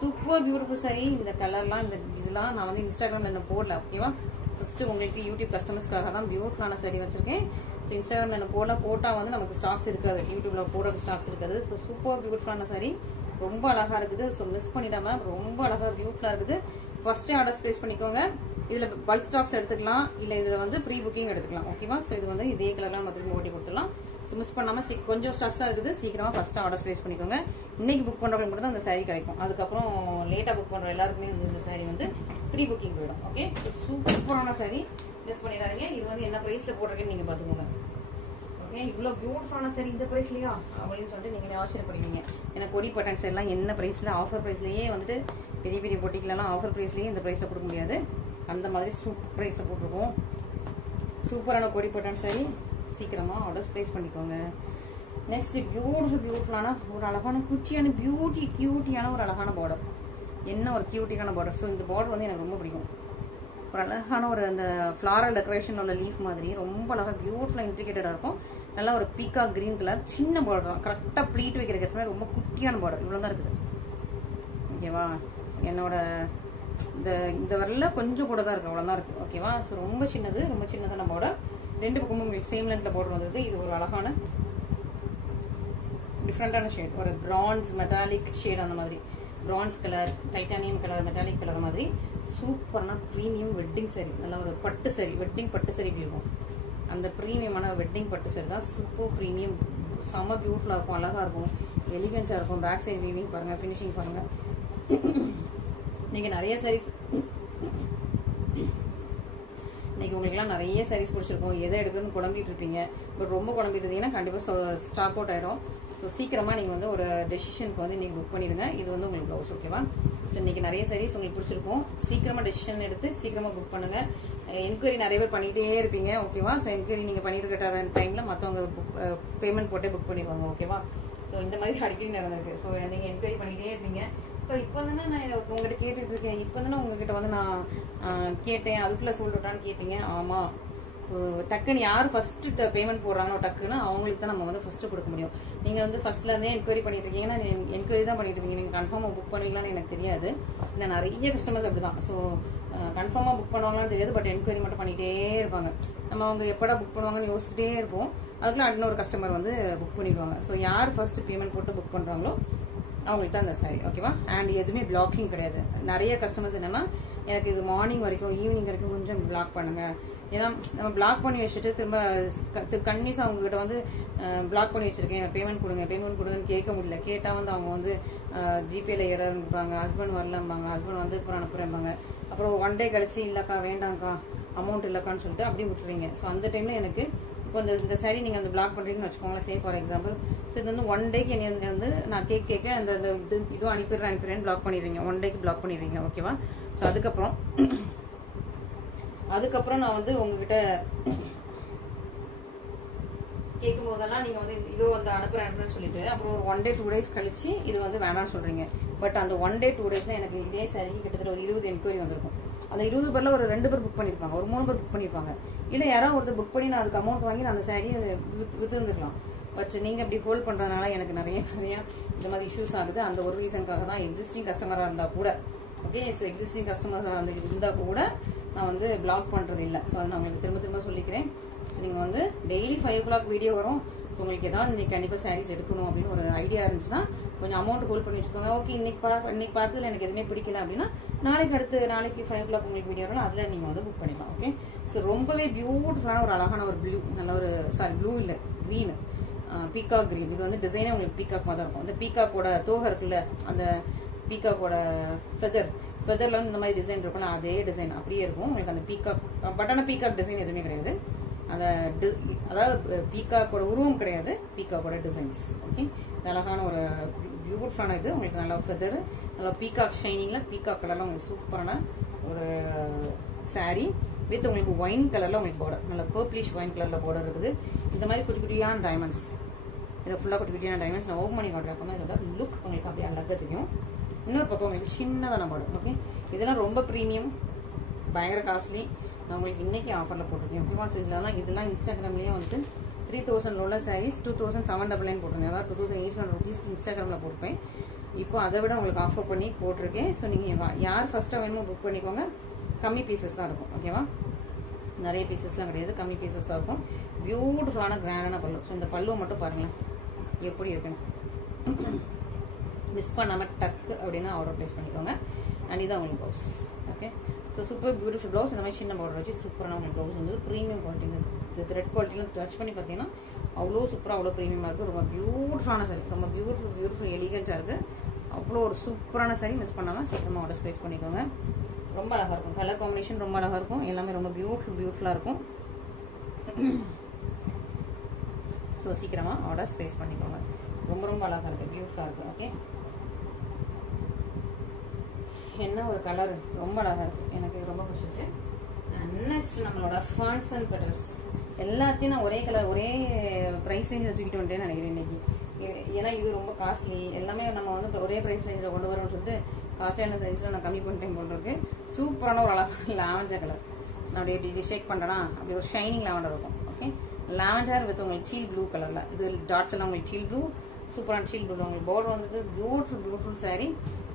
Super beautiful sorry. இந்த கலர்லாம் இந்த இதெல்லாம் நான் வந்து இன்ஸ்டாகிராம்ல என்ன போடல. ஓகேவா? ஃபர்ஸ்ட் உங்களுக்கு யூடியூப் கஸ்டமர்ஸ்க்காக தான் பியூட்டிஃபுல்லான சாரி வச்சிருக்கேன். ஸோ இன்ஸ்டாகிராம்ல என்ன போட்டால் வந்து நமக்கு ஸ்டாக்ஸ் இருக்காது, யூடியூப்ல போடுற ஸ்டாக்ஸ் இருக்காது. ஸோ சூப்பர் பியூட்டிஃபுல்லான சாரி, ரொம்ப அழகா இருக்குது. ஸோ மிஸ் பண்ணிடாம ரொம்ப அழகா பியூட்டிஃபுல்லா இருக்குது. ஃபர்ஸ்ட் ஆர்டர் பிளேஸ் பண்ணிக்கோங்க. இதுல பல்க் ஸ்டாக்ஸ் எடுத்துக்கலாம், இல்ல இதுல வந்து ப்ரீ புக்கிங் எடுத்துக்கலாம். ஓகேவா? ஸோ இது வந்து இதே கலர்லாம் நம்ம திரும்பி ஓட்டி கொடுத்துடலாம். ஸோ மிஸ் பண்ணாம கொஞ்சம் ஸ்டாக்ஸ் தான் இருக்குது. சீக்கிரமா ஃபர்ஸ்ட் ஆர்டர் பிளேஸ் பண்ணிக்கோங்க. இன்னைக்கு புக் பண்றவங்க மட்டும் தான் அந்த சாரி கிடைக்கும். அதுக்கப்புறம் லேட்டா புக் பண்ற எல்லாருக்குமே வந்து இந்த சாரி வந்து ப்ரீ புக்கிங் போயிடும். ஓகே, சூப்பரான சாரி, மிஸ் பண்ணிடாதீங்க. இது வந்து என்ன பிரைஸ்ல போடுறேன்னு நீங்க பாத்துக்கோங்க. ஓகே, இவ்வளவு பியூட்டிஃபுல்லான சாரி இந்த பிரைஸ்லயா அப்படின்னு சொல்லிட்டு நீங்க ஆச்சரியப்படுவீங்க. ஏன்னா கொடி பட்டன்ஸ் எல்லாம் என்ன பிரைஸ்ல ஆஃபர் பிரைஸ்லயே வந்துட்டு பெரிய பெரிய பொட்டிக்கலாம் ஆஃபர் பிரைஸ்லயே இந்த பிரைஸ்ல கொடுக்க முடியாது. அந்த மாதிரி சூப்பர் பிரைஸ்ல போட்டிருக்கோம். சூப்பரான கொடி பட்டன் சாரி, சீக்கிரமா ஆர்டர்ஸ் பிளேஸ் பண்ணிக்கோங்க. நெக்ஸ்ட் பியூட்டிஃபுல்லான ஒரு அழகான குட்டியான கியூட்டியான ஒரு அழகான பார்டர். என்ன ஒரு கியூட்டியான பார்டர். ஸோ இந்த பார்டர் வந்து எனக்கு ரொம்ப பிடிக்கும். ஒரு அழகான ஒரு அந்த ஃபிளாரல் டெக்கரேஷன் உள்ள லீஃப் மாதிரி ரொம்ப அழகா பியூட்டிஃபுல்லா இன்ட்ரிகேட்டடா இருக்கும். நல்லா ஒரு பீகாக் கிரீன் கலர், சின்ன பார்டர் தான். கரெக்டா ப்ளீட் வைக்கிறதுக்கு ரொம்ப குட்டியான பார்டர் இவ்வளவுதான் இருக்குது. ஓகேவா? என்னோட இந்த வரல கொஞ்சம் கூட தான் இருக்கு, அவ்வளவுதான் இருக்கு. ஓகேவா? ஸோ ரொம்ப சின்னதான பார்டர். ரெண்டு பக்கமும் உங்களுக்கு சேம் லென்த்ல பார்டர் வந்தது. இது ஒரு அழகான டிஃப்ரெண்டான ஷேட், ஒரு பிரான்ஸ் மெட்டாலிக் ஷேட் அந்த மாதிரி. France colour, titanium colour, metallic colour மாதிரி சூப்பரான ப்ரீமியம் வெட்டிங் saree. நல்லா ஒரு பட்டு saree, வெட்டிங் பட்டு saree எப்படி இருக்கும் அந்த ப்ரீமியமான வெட்டிங் பட்டு saree தான். சூப்பர் ப்ரீமியம், செம்ம பியூட்டிஃபுல்லாக இருக்கும், அழகாக இருக்கும், எலிகென்ட்டாக இருக்கும். பேக் சைடு வீவிங் பாருங்கள், ஃபினிஷிங் பாருங்கள். நீங்கள் நிறைய sarees இன்னைக்கு உங்களுக்குலாம் நிறைய sarees பிடிச்சிருக்கும். எதை எடுக்கணும்னு குழம்பிட்டு இருப்பீங்க. பட் ரொம்ப குழம்பிட்டு இருந்தீங்கன்னா கண்டிப்பாக ஸ்டாக் அவுட் ஆகிடும். ஸோ சீக்கிரமாக நீங்கள் வந்து ஒரு டெசிஷனுக்கு வந்து இன்றைக்கி புக் பண்ணிடுங்க. இது வந்து உங்களுக்கு ப்ளவுஸ், ஓகேவா? ஸோ இன்றைக்கி நிறைய sarees உங்களுக்கு பிடிச்சிருக்கும். சீக்கிரமாக டெசிஷன் எடுத்து சீக்கிரமாக புக் பண்ணுங்கள். என்கொயரி நிறைய பேர் பண்ணிகிட்டே இருப்பீங்க, ஓகேவா? ஸோ என்கொயரி நீங்கள் பண்ணிட்டு இருக்கிற டைமில் மற்றவங்க பேமெண்ட் போட்டே புக் பண்ணிடுவாங்க, ஓகேவா? ஸோ இந்த மாதிரி அடிக்கடி நடந்திருக்கு. ஸோ நீங்கள் என்கொயரி பண்ணிகிட்டே இருப்பீங்க. இப்போ தானே நான் உங்கள்கிட்ட கேட்டுட்டு இருக்கேன், இப்போ தானே உங்ககிட்ட வந்து நான் கேட்டேன், அதுக்குள்ளே சொல்லிட்டான்னு கேட்பீங்க. ஆமாம், ஸோ டக்குன்னு யார் ஃபர்ஸ்ட் பேமெண்ட் போடுறாங்களோ டக்குன்னு அவங்களுக்கு தான் நம்ம வந்து ஃபர்ஸ்ட் கொடுக்க முடியும். நீங்கள் வந்து ஃபர்ஸ்ட்லேருந்தே என்கொயரி பண்ணிட்டு இருக்கீங்கன்னா என்கொயரி தான் பண்ணிட்டு இருக்கீங்க. நீங்கள் கன்ஃபார்மாக புக் பண்ணுவீங்களான்னு எனக்கு தெரியாது. இல்லை நிறைய கஸ்டமர்ஸ் அப்படி தான். ஸோ கன்ஃபார்மாக புக் பண்ணுவாங்களான்னு தெரியாது, பட் என்கொயரி மட்டும் பண்ணிகிட்டே இருப்பாங்க. நம்ம அவங்க எப்படா புக் பண்ணுவாங்கன்னு யோசிச்சுட்டே இருப்போம். அதுக்குள்ள இன்னொரு கஸ்டமர் வந்து புக் பண்ணிடுவாங்க. ஸோ யார் ஃபர்ஸ்ட் பேமெண்ட் போட்டு புக் பண்ணுறாங்களோ அவங்களுக்கு தான் அந்த சாரி, ஓகேவா? அண்ட் எதுவுமே பிளாக்கிங் கிடையாது. நிறைய கஸ்டமர்ஸ் என்னன்னா எனக்கு இது மார்னிங் வரைக்கும் ஈவினிங் வரைக்கும் கொஞ்சம் பிளாக் பண்ணுங்க. ஏன்னா நம்ம பிளாக் பண்ணி வச்சுட்டு திரும்ப கன்னியூஸாக அவங்ககிட்ட வந்து பிளாக் பண்ணி வச்சிருக்கேன், பேமெண்ட் கொடுங்கன்னு கேட்க முடியல. கேட்டால் வந்து அவங்க வந்து ஜிபேல ஏறாருப்பாங்க, ஹஸ்பண்ட் வரலம்பாங்க, ஹஸ்பண்ட் வந்து அப்புறம் அனுப்புறேன்பாங்க. அப்புறம் 1 day கழிச்சு இல்லைக்கா வேண்டாம்க்கா அமௌண்ட் இல்லைக்கான்னு சொல்லிட்டு அப்படியே விட்டுறீங்க. ஸோ அந்த டைமில் எனக்கு இப்போ இந்த சாரி நீங்கள் வந்து பிளாக் பண்ணுறீங்கன்னு வச்சுக்கோங்களேன், சே ஃபார் எக்ஸாம்பிள். ஸோ இது வந்து 1 டேக்கு என்னை வந்து நான் கேட்க அந்த இதுவும் அனுப்பிடுறேன் பிளாக் பண்ணிடுறீங்க, 1 டேக்கு பிளாக் பண்ணிடுறீங்க, ஓகேவா? ஸோ அதுக்கப்புறம் நான் வந்து உங்ககிட்ட கேட்கும் போதெல்லாம் நீங்கள் வந்து இதோ வந்து அனுப்புறேன்னு சொல்லிட்டு அப்புறம் ஒரு 1 day 2 days கழிச்சு இது வந்து வேணாம்னு சொல்றீங்க. பட் அந்த 1 day 2 daysல எனக்கு இதே சாரிக்கு கிட்டத்தட்ட ஒரு 20 என்கொயரி வந்திருக்கும். அந்த 20 பேர்ல ஒரு 2 பேர் புக் பண்ணிருப்பாங்க, ஒரு 3 பேர் புக் பண்ணிருப்பாங்க. இல்லை யாராவது ஒருத்தர் புக் பண்ணி நான் அதுக்கு அமௌண்ட் வாங்கி நான் அந்த சாரியை வித்து இருந்துக்கலாம். பட் நீங்க இப்படி ஹோல்ட் பண்றதுனால எனக்கு நிறைய இந்த மாதிரி இஷ்யூஸ் ஆகுது. அந்த ஒரு ரீசனுக்காக தான் எக்ஸிஸ்டிங் கஸ்டமரா இருந்தா கூட, ஓகே, ஸோ எக்ஸிஸ்டிங் கஸ்டமர் வந்து இருந்தா கூட நான் வந்து பிளாக் பண்றது இல்லை. ஸோ அதை நான் உங்களுக்கு திரும்ப சொல்லிக்கிறேன். ஸோ நீங்க வந்து டெய்லி 5 o'clock வீடியோ வரும். ஸோ உங்களுக்கு ஏதாவது இன்னைக்கு கண்டிப்பா சாரீஸ் எடுக்கணும் அப்படின்னு ஒரு ஐடியா இருந்துச்சுன்னா கொஞ்சம் அமௌண்ட் ஹோல்ட் பண்ணி வச்சுக்கோங்க. ஓகே, இன்னைக்கு பார்த்ததுல எனக்கு எதுவுமே பிடிக்கல அப்படின்னா நாளைக்கு 5 o'clock உங்களுக்கு வீடியோ வரும், அதுல நீங்க வந்து புக் பண்ணிக்கலாம். ஓகே, ஸோ ரொம்பவே பியூட்டிஃபுல்லான ஒரு அழகான ஒரு ப்ளூ, நல்ல ஒரு ப்ளூ இல்லை கிரீன், பீகாக் கிரீன். இது வந்து டிசைனே உங்களுக்கு பீகாக் மாதிரி இருக்கும். அந்த பீகாக்கோட தோகை இருக்குல்ல, அந்த பீகாக்கோட ஃபெதர்ல வந்து இந்த மாதிரி டிசைன் இருக்கும்ல, அதே டிசைன் அப்படியே இருக்கும் உங்களுக்கு. அந்த பீகாக் பட் ஆனால் பீகாக் டிசைன் எதுவுமே கிடையாது. அந்த அதாவது பீகாக்கோட உருவம் கிடையாது, பீகாக்கோட டிசைன்ஸ். ஓகே, அழகான ஒரு பியூட்டிஃபுல்லான இது உங்களுக்கு. நல்லா ஃபெதர், நல்லா பீகாக் ஷைனிங்ல பீகாக் கலர்ல உங்களுக்கு சூப்பரான ஒரு சாரீ வித் உங்களுக்கு ஒயின் கலர்ல உங்களுக்கு பார்டர், நல்ல பர்பிளிஷ் ஒயின் கலர்ல பார்டர் இருக்குது. இந்த மாதிரி குட்டி குட்டியான டைமண்ட்ஸ், இதை ஃபுல்லாக குட்டி குட்டியான டைமண்ட்ஸ் நான் ஓப்பன் பண்ணி காட்டுறப்ப இதோட லுக் உங்களுக்கு அப்படியே அழகாக தெரியும். இன்னொரு பக்கம் உங்களுக்கு சின்னதான பார்டர். ஓகே, இதெல்லாம் ரொம்ப ப்ரீமியம், பயங்கர காஸ்ட்லி. நான் உங்களுக்கு இன்னைக்கு ஆஃபர்ல போட்டிருக்கேன், ஓகேவா? இதெல்லாம் இன்ஸ்டாகிராம்லயே வந்து 3000 உள்ள சாரீஸ் 2799 போட்டிருக்கேன். அதாவது 2800 rupees இன்ஸ்டாகிராம்ல போட்டிருப்பேன். இப்போ அதை விட உங்களுக்கு ஆஃபர் பண்ணி போட்டிருக்கேன். ஸோ நீங்க யார் ஃபர்ஸ்டா வேணுமோ புக் பண்ணிக்கோங்க. கம்மி பீசஸ் தான் இருக்கும், ஓகேவா? நிறைய பீசஸ்லாம் கிடையாது, கம்மி பீசஸ் தான் இருக்கும். பியூட்டிஃபுல்லான கிராண்டான பல்லு. ஸோ இந்த பல்லுவை மட்டும் பாருங்களேன் எப்படி இருக்குன்னு. மிஸ் பண்ணாம டக்கு அப்படின்னா ஆர்டர் பிளேஸ் பண்ணிக்கோங்க. அண்ட் இதான் உங்களுக்கு blouse. Okay, so super beautiful blouse. இந்த மாதிரி சின்ன பார்டர் வச்சு சூப்பரான உங்களுக்கு ப்ளவுஸ் வந்து ப்ரீமியம் குவாலிட்டி. இது த்ரெட் குவாலிட்டியில் டச் பண்ணி பார்த்தீங்கன்னா அவ்வளோ சூப்பராக, அவ்வளோ ப்ரீமியமாக இருக்குது. ரொம்ப பியூட்டிஃபுல்லான சாரி, ரொம்ப பியூட்டிஃபுல் எலிகன்ஸாக இருக்குது. அவ்வளோ ஒரு சூப்பரான சாரி. மிஸ் பண்ணாமல் சீக்கிரமாக ஆர்டர் பிளேஸ் பண்ணிக்கோங்க. ரொம்ப அழகாக இருக்கும், கலர் காம்பினேஷன் ரொம்ப அழகாக இருக்கும், எல்லாமே ரொம்ப பியூட்டிஃபுல்லாக இருக்கும். ஸோ சீக்கிரமாக ஆர்டர் பிளேஸ் பண்ணிக்கோங்க. ரொம்ப அழகாக இருக்குது, பியூட்டிஃபுல்லாக இருக்குது. ஓகே, என்ன ஒரு கலர், ரொம்ப அழகாக இருக்குது, எனக்கு ரொம்ப பிடிச்சிருக்கு. நெக்ஸ்ட் நம்மளோட ஃபர்ன்ஸ் அண்ட் பெட்டல்ஸ் எல்லாத்தையும் நான் ஒரே கலர் ஒரே ப்ரைஸ் ரேஞ்சில் தூக்கிட்டு வந்துட்டேன்னு நினைக்கிறேன் இன்னைக்கு. ஏன்னா இது ரொம்ப காஸ்ட்லி. எல்லாமே நம்ம வந்து ஒரே ப்ரைஸ் ரேஞ்சில் கொண்டு வரோம்னு சொல்லிட்டு காஸ்ட்லியான சைஸில் நான் கம்மி பண்ணிட்டேன் போட்டிருக்கு. சூப்பரான ஒரு அழகான லாவெண்டர் கலர். நான் அப்படியே ஷேக் பண்ணுறேன்னா அப்படி ஒரு ஷைனிங் லாவெண்டர் இருக்கும். ஓகே, லாவெண்டர் வித் உங்களுக்கு டீல் ப்ளூ கலரில். இது டாட்ஸ் எல்லாம் உங்களுக்கு டீல் ப்ளூ, சூப்பரான டீல் ப்ளூ. உங்களுக்கு பார்டர் வந்துட்டு பியூட்டிஃபுல் சாரி.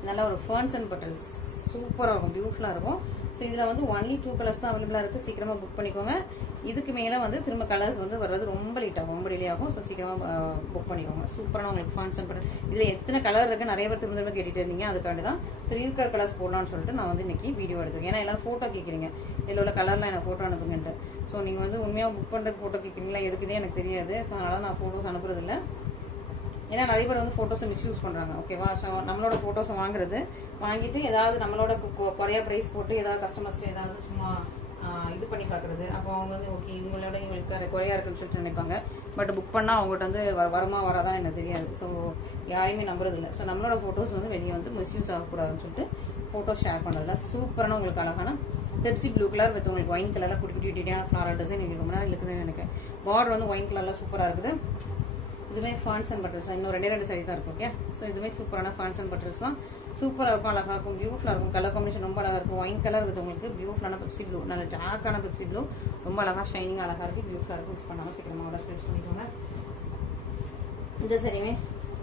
நல்ல ஒரு ஃபர்ன்ஸ் அண்ட் பெட்டல்ஸ் சூப்பராக இருக்கும், பியூட்டிஃபுல்லாக இருக்கும். ஸோ இதில் வந்து ஒன்லி 2 கலர்ஸ் தான் அவைலபிளாக இருக்குது. சீக்கிரமாக புக் பண்ணிக்கோங்க. இதுக்கு மேலே வந்து திரும்ப கலர்ஸ் வந்து வர்றது ரொம்ப லேட் ஆகும், ரொம்ப டிலே ஆகும். ஸோ சீக்கிரமாக புக் பண்ணிக்கோங்க. சூப்பரான உங்களுக்கு ஃபங்க்ஷன் பண்ண இதில் எத்தனை கலர் இருக்குது நிறைய பேர் திரும்ப கேட்டுட்டு இருந்தீங்க. அதுக்காண்டி தான் சரி இருக்கிற கலர்ஸ் போடலாம்னு சொல்லிட்டு நான் வந்து இன்னைக்கு வீடியோ எடுத்துருக்கேன். ஏன்னா எல்லாரும் ஃபோட்டோ கேட்குறீங்க, இதில் உள்ள கலர்லாம் எனக்கு ஃபோட்டோ அனுப்புங்கன்ட்டு. ஸோ நீங்கள் வந்து உண்மையாக புக் பண்ணுற ஃபோட்டோ கேட்குறீங்களா எதுக்குதே எனக்கு தெரியாது. ஸோ அதனால் நான் ஃபோட்டோஸ் அனுப்புறதில்லை. ஏன்னா நிறைய பேர் வந்து ஃபோட்டோஸை மிஸ்யூஸ் பண்ணுறாங்க. ஓகேவா? ஸோ நம்மளோட ஃபோட்டோஸை வாங்கிட்டு ஏதாவது நம்மளோட குறையா ப்ரைஸ் போட்டு ஏதாவது கஸ்டமர்ஸ்ட்டு ஏதாவது சும்மா இது பண்ணி பார்க்குறது. அப்போ அவங்க வந்து ஓகே இவங்களோட இவங்களுக்கு குறையா இருக்குன்னு சொல்லிட்டு நினைப்பாங்க. பட் புக் பண்ணால் அவங்ககிட்ட வந்து வருமா வராதான் எனக்கு தெரியாது. ஸோ யாரையுமே நம்புறதில்லை. ஸோ நம்மளோட ஃபோட்டோஸ் வந்து வெளியே வந்து மிஸ்யூஸ் ஆகக்கூடாதுன்னு சொல்லிட்டு ஃபோட்டோ ஷேர் பண்ணுறதுல சூப்பரான உங்களுக்கு அழகான பெப்சி ப்ளூ கலர் வித் உங்களுக்கு ஒயின் கலரில் குட்டி குட்டி குட்டியான ஃப்ளாரல் டிசைன் நீங்கள் ரொம்ப நேரம் இருக்குன்னு நினைக்கிறேன். பார்டர் வந்து ஒயின் கலரில் சூப்பராக இருக்குது. இதுவே ஃபான்ஸ் அண்ட் பட்டல்ஸ் இன்னும் 2 சைஸ் தான் இருக்கும். ஓகே, ஸோ இதுவே சூப்பரான ஃபான்ஸ் அண்ட் பட்டல்ஸ் தான். சூப்பராக இருக்கும், அழகாக இருக்கும், பியூட்டிஃபுல்லாக இருக்கும். கலர் காம்பினேஷன் ரொம்ப அழகாக இருக்கும். ஒயின் கலர் வித் உங்களுக்கு பியூட்டிஃபுல்லான பெப்சி ப்ளூ, நல்ல டார்க்கான பெப்சி ப்ளூ, ரொம்ப அழகாக ஷைனிங் அழகாக இருக்குது, பியூட்டிஃபுல்லாக இருக்கும். மிஸ் பண்ணாமல் சீக்கிரமாக ஸ்பேஸ் பண்ணிக்கோங்க. இந்த சரியுமே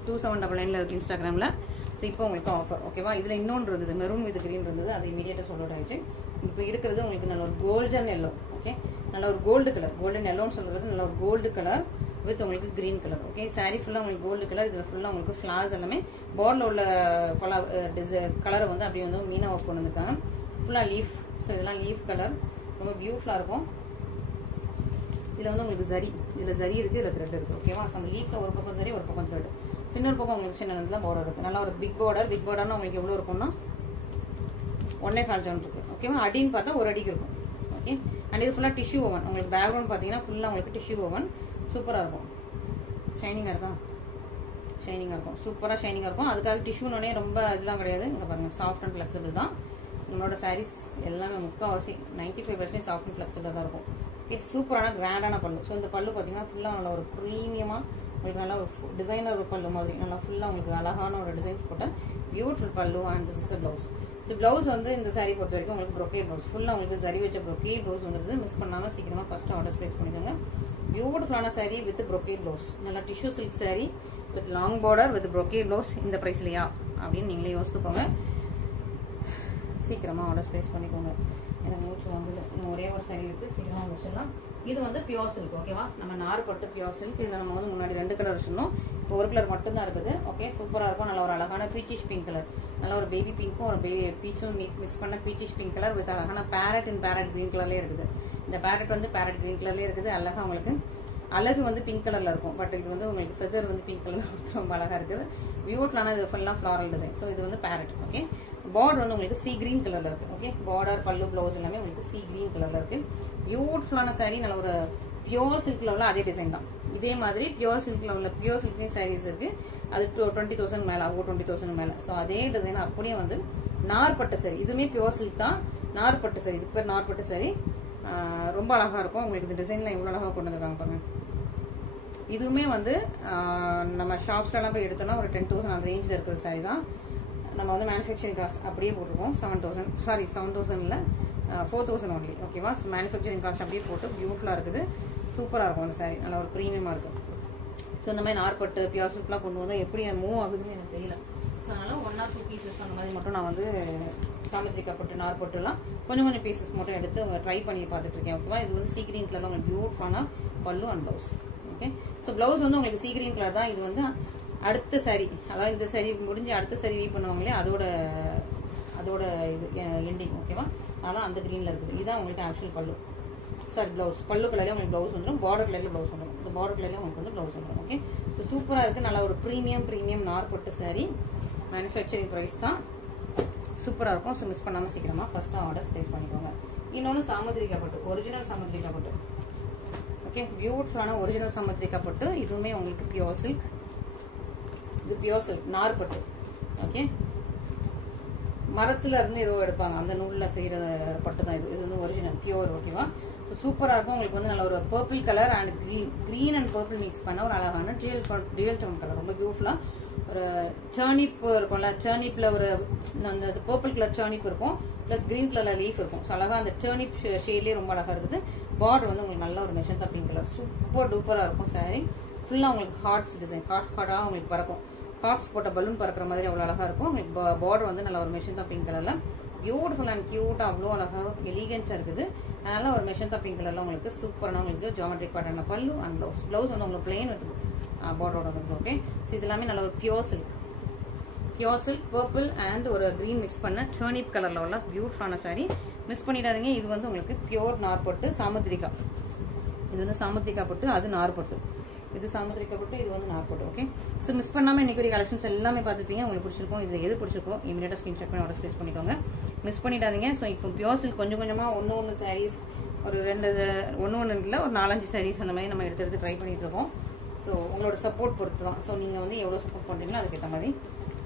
2799 இருக்குது இன்ஸ்டாகிராமில். ஸோ இப்போ உங்களுக்கு ஆஃபர். ஓகேவா? இதில் இன்னொன்று இருந்தது, மெரூன் வித் கிரீன் இருந்தது, அது இமீடியட்டாக சோல்ட் அவுட் ஆயிடுச்சு. இப்போ இருக்கிறது உங்களுக்கு நல்ல ஒரு கோல்டன் எல்லோ. ஓகே, நல்ல ஒரு கோல்டு கலர், கோல்டன் எல்லோன்னு சொல்றது நல்ல ஒரு கோல்டு கலர் வித் உங்களுக்கு கிரீன் கலர். ஓகே, சாரி ஃபுல்லாக உங்களுக்கு கோல்டு கலர். இதில் ஃபுல்லாக உங்களுக்கு ஃப்ளார்ஸ் எல்லாமே பார்டரில் உள்ள கலரை வந்து அப்படியே வந்து மீனா ஒர்க் கொண்டு வந்திருக்காங்க. ஃபுல்லாக லீஃப். ஸோ இதெல்லாம் லீஃப் கலர், ரொம்ப பியூட்டிஃபுல்லாக இருக்கும். இதில் வந்து உங்களுக்கு ஜரி, இதில் ஜரி இருக்குது, இதில் த்ரெட் இருக்குது. ஓகேவா? ஸோ அந்த லீஃபில் ஒரு பக்கம் ஜரி, ஒரு பக்கம் த்ரெட். இன்னொரு பக்கம் உங்களுக்கு சின்ன பார்டர் இருக்குது. நல்லா ஒரு பிக் பார்டர். பிக் பார்டர்னா உங்களுக்கு எவ்வளோ இருக்கும்னா 1.25 ஜவுன் இருக்கு. ஓகேவா? அடின்னு பார்த்தா 1 அடிக்கு இருக்கும். ஓகே, அண்ட் இது ஃபுல்லாக டிஷ்யூ ஓவன். உங்களுக்கு பேக்ரவுண்ட் பார்த்தீங்கன்னா ஃபுல்லாக உங்களுக்கு டிஷ்யூ ஓவன். சூப்பராக இருக்கும், ஷைனிங்காக இருக்கும், ஷைனிங்காக இருக்கும், சூப்பராக ஷைனிங்காக இருக்கும். அதுக்காக டிஷ்யூனே ரொம்ப இதெல்லாம் கிடையாது. இங்கே பாருங்கள், சாஃப்ட் அண்ட் ஃப்ளெக்சிபிள் தான். நம்மளோட சாரீஸ் எல்லாமே முக்கால்வாசி 95% சாஃப்ட் அண்ட் ஃப்ளெக்சிபிளாக தான் இருக்கும். இட்ஸ் சூப்பரான கிராண்டான பல்லு. ஸோ இந்த பல்லு பார்த்தீங்கன்னா ஃபுல்லாக நல்ல ஒரு ப்ரீமியமாக உங்களுக்கு நல்லா ஒரு டிசைனர் பல்லு மாதிரி நல்லா ஃபுல்லாக உங்களுக்கு அழகான ஒரு டிசைன்ஸ் போட்ட பியூட்டிஃபுல் பல்லு. And this is the blouse. So blouse வந்து இந்த சாரீ பொறுத்த வரைக்கும் உங்களுக்கு ப்ரொக்கேட் பிளவுஸ், ஃபுல்லாக உங்களுக்கு ஜரி வச்ச ப்ரொக்கேட் பிளவுஸ் வந்துருது. மிஸ் பண்ணாமல் சீக்கிரமாக ஃபர்ஸ்ட் ஆர்டர் பிளேஸ் பண்ணிக்கோங்க. பியூட்டிஃபுல்லான சாரீ வித் ப்ரொக்கேட் பிளவுஸ், நல்லா tissue silk sari with long border with brocade blouse. இந்த ப்ரைஸ்லையா அப்படின்னு நீங்களே யோசித்துக்கோங்க. சீக்கிரமாக ஆர்டர் பிளேஸ் பண்ணிக்கோங்க. எனக்கு மூச்சு வாங்கல, இன்னும் ஒரே ஒரு சாரீ இருக்குது, சீக்கிரமாக முடிச்சிடலாம். இது வந்து பியோர் சில்க். ஓகேவா? நம்ம நார் பட்டு பியோர் சில்க். இதில் நம்ம வந்து முன்னாடி 2 கலர் வச்சிருந்தோம், இப்போ ஒரு கலர் மட்டும்தான் இருக்குது. ஓகே, சூப்பராக இருக்கும். நல்ல ஒரு அழகான பீச்சிஷ் பிங்க் கலர், நல்ல ஒரு பேபி பிங்க்கும் ஒரு பீச்சும் மிக்ஸ் பண்ண பீச்சிஷ் பிங்க் கலர் வித் அழகான பேரட் இன் பேரட் கிரீன் கலர்லேயே இருக்குது. இந்த பேரட் வந்து பேரட் கிரீன் கலர்லேயே இருக்குது. அழகாக உங்களுக்கு அழகு வந்து பிங்க் கலரில் இருக்கும். பட் இது வந்து உங்களுக்கு ஃபெதர் வந்து பிங்க் கலரில் ரொம்ப அழகாக இருக்குது. பியூட்டிஃபுல்லான இது ஃபுல்லாக ஃப்ளாரல் டிசைன். ஸோ இது வந்து பேரட். ஓகே, பார்டர் வந்து உங்களுக்கு சி கிரீன் கலரில் இருக்குது. ஓகே, பார்டர் பல்லு பிளவுஸ் எல்லாமே உங்களுக்கு சி கிரீன் கலரில் இருக்குது. பியூட்டிஃபுல்லான சாரீ, நல்ல ஒரு பியோர் சில்க்ல உள்ள அதே டிசைன் தான். இதே மாதிரி பியோர் சில்க்ல உள்ள பியோர் சில்க் சாரீஸ் இருக்கு. அது 20,000 மேல, 20,000 மேல. ஸோ அதே டிசைன் அப்படியே வந்து நார்பட்டு சாரி. இதுவுமே பியோர் சில்க் தான், நார்பட்டு சாரி. இது பேர் நார்பட்டு சாரி. ரொம்ப அழகா இருக்கும். உங்களுக்கு இந்த டிசைன்ல எவ்வளவு அழகா கொண்டு வந்திருக்காங்க பாருங்க. இதுவுமே வந்து நம்ம ஷாப்ஸ்லாம் போய் எடுத்தோம்னா ஒரு 10,000 அந்த ரேஞ்சில் இருக்கிற சாரி தான். நம்ம வந்து மேனுஃபேக்சரிங் காஸ்ட் அப்படியே போட்டிருக்கோம். 7,000 இல்லை 4,000 ஒன்லி. ஓகேவா? மேனுஃபேக்சரிங் காஸ்ட் அப்படியே போட்டு பியூட்டிஃபுல்லாக இருக்குது, சூப்பராக இருக்கும் அந்த சாரி. நல்லா ஒரு ப்ரீமியமாக இருக்கும். ஸோ இந்த மாதிரி நார்பட்டு பியோர் சில்க்லாம் கொண்டு வந்தால் எப்படி மூவ் ஆகுதுன்னு எனக்கு தெரியல. ஸோ அதனால் 1 or 2 பீசஸ் அந்த மாதிரி மட்டும் நான் வந்து சாமுத்திரிக்கப்பட்டு நார்பட்டுலாம் கொஞ்சம் பீசஸ் மட்டும் எடுத்து ட்ரை பண்ணி பார்த்துட்டு இருக்கேன். ஓகேவா? இது வந்து சீ கிரீன் கலரில் உங்களுக்கு பியூட்டிஃபுல்லான பல்லு and blouse. Okay, so blouse வந்து உங்களுக்கு சீ கிரீன் கலர் தான். இது வந்து அடுத்த சாரி, அதாவது இந்த சாரி முடிஞ்சு அடுத்த சாரி வீ பண்ணுவாங்களே அதோட இது எண்டிங். ஓகேவா? அதனால் அந்த கிரீனில் இருக்குது. இதுதான் உங்களுக்கு ஆக்சுவல் பல்லு, சாரி ப்ளவுஸ். பல்லு கலர்லேயே உங்களுக்கு ப்ளவுஸ் வந்துடும், பார்டர் கலர்லேயே ப்ளவுஸ் வந்துடும். இந்த பார்டர் கலர்லேயே உங்களுக்கு வந்து ப்ளவுஸ் வந்துடும். ஓகே, ஸோ சூப்பராக இருக்குது. நல்லா ஒரு ப்ரீமியம் நார்பட்டு சாரி. மேனுஃபேக்சரிங் ப்ரைஸ் தான், சூப்பராக இருக்கும். ஸோ மிஸ் பண்ணாமல் சீக்கிரமாக ஃபர்ஸ்ட் ஆர்டர் பிளேஸ் பண்ணிக்கோங்க. இன்னொன்று சாமுத்திரிகா பட்டு, ஒரிஜினல் சாமுத்திரிகா பட்டு. ஓகே, பியூட்டிஃபுல்லான ஒரிஜினல் சாமுத்திரிகா பட்டு. இதுவுமே உங்களுக்கு பியோர் சில்க். இது பியோர் சில்க் நார்பட்டு. ஓகே, மரத்துல இருந்து ஏதோ எடுப்பாங்க, அந்த நூல்ல செய்யற பட்டு தான் இது. இது வந்து ஒரிஜினல் பியோர். ஓகேவா? ஸோ சூப்பராக இருக்கும். உங்களுக்கு வந்து நல்ல ஒரு purple colour and green and purple mix பண்ண ஒரு அழகான டியூயல் டோன் கலர். ரொம்ப பியூட்டிஃபுல்லாக ஒரு டர்னிப் இருக்கும்ல, டர்னிப்ல ஒரு அந்த பர்பிள் கலர் டர்னிப் இருக்கும், பிளஸ் கிரீன் கலர்ல லீஃப் இருக்கும். ஸோ அழகா அந்த டர்னிப் ஷேட்லேயே ரொம்ப அழகா இருக்குது. பார்டர் வந்து உங்களுக்கு நல்ல ஒரு மெஷந்தா பிங்க் கலர், சூப்பர் டூப்பராக இருக்கும் சாரி. ஃபுல்லாக உங்களுக்கு ஹார்ட்ஸ் டிசைன், ஹார்டாக உங்களுக்கு பறக்கும். ஹார்ட்ஸ் போட்ட பலூன் பறக்கிற மாதிரி அவ்வளோ அழகா இருக்கும். உங்களுக்கு பார்டர் வந்து நல்ல ஒரு மெஷந்தா பிங்க் கலர்ல பியூட்டிஃபுல் அண்ட் கியூட்டா அவ்வளோ அழகா எலிகன்ஸா இருக்குது. அதனால ஒரு மெஷந்தா பிங்க் கலர்ல உங்களுக்கு சூப்பரான உங்களுக்கு ஜியோமெட்ரிக் பேட்டர்ன் பல்லு அண்ட் பிளவுஸ் வந்து உங்களுக்கு பிளெயின் வருது பார்டரோட வருது. ஓகே, ஸோ இது எல்லாமே நல்ல ஒரு பியோர் சில்க் பர்பிள் அண்ட் ஒரு கிரீன் மிக்ஸ் பண்ண டர்னிப் கலர்ல உள்ள பியூட்டிஃபுல்லான சாரி. மிஸ் பண்ணிடாதீங்க. இது வந்து உங்களுக்கு பியோர் நார்பட்டு சாமுத்திரிகா. இது வந்து சாமுத்திரிகா பட்டு, அது நார்பட்டு. இது சாமுத்திரிகா பட்டு, இது வந்து நார்பட்டு. ஓகே, ஸோ மிஸ் பண்ணாம இன்னைக்கு கலெக்ஷன்ஸ் எல்லாமே பார்த்துப்பீங்க. உங்களுக்கு பிடிச்சிருக்கும். இது எது பிடிச்சிருக்கோ இமீடியட்டா ஸ்கிரீன்ஷாட் பண்ணி ஆர்டர் பிளேஸ் பண்ணிக்கோங்க. மிஸ் பண்ணிடாதீங்க. ஸோ இப்போ பியோர் சில்க் கொஞ்சம் கொஞ்சமா ஒன்று சாரீஸ் ஒரு ஒன்று இல்லை ஒரு 4-5 சாரீஸ் அந்த மாதிரி நம்ம எடுத்து ட்ரை பண்ணிட்டு இருக்கோம். ஸோ உங்களோட சப்போர்ட் பொறுத்து தான். ஸோ நீங்கள் வந்து எவ்வளோ சப்போர்ட் பண்ணுறீங்களோ அதுக்கேற்ற மாதிரி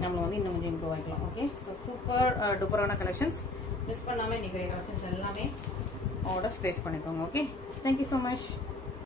நம்ம வந்து இன்னும் கொஞ்சம் இம்ப்ரூவ் ஆகிக்கலாம். ஓகே, ஸோ சூப்பர் டூப்பரான கலெக்ஷன்ஸ். மிஸ் பண்ணாமல் இன்னைக்கு கலெக்ஷன்ஸ் எல்லாமே ஆர்டர்ஸ் பிளேஸ் பண்ணிக்கோங்க. Okay, thank you so much.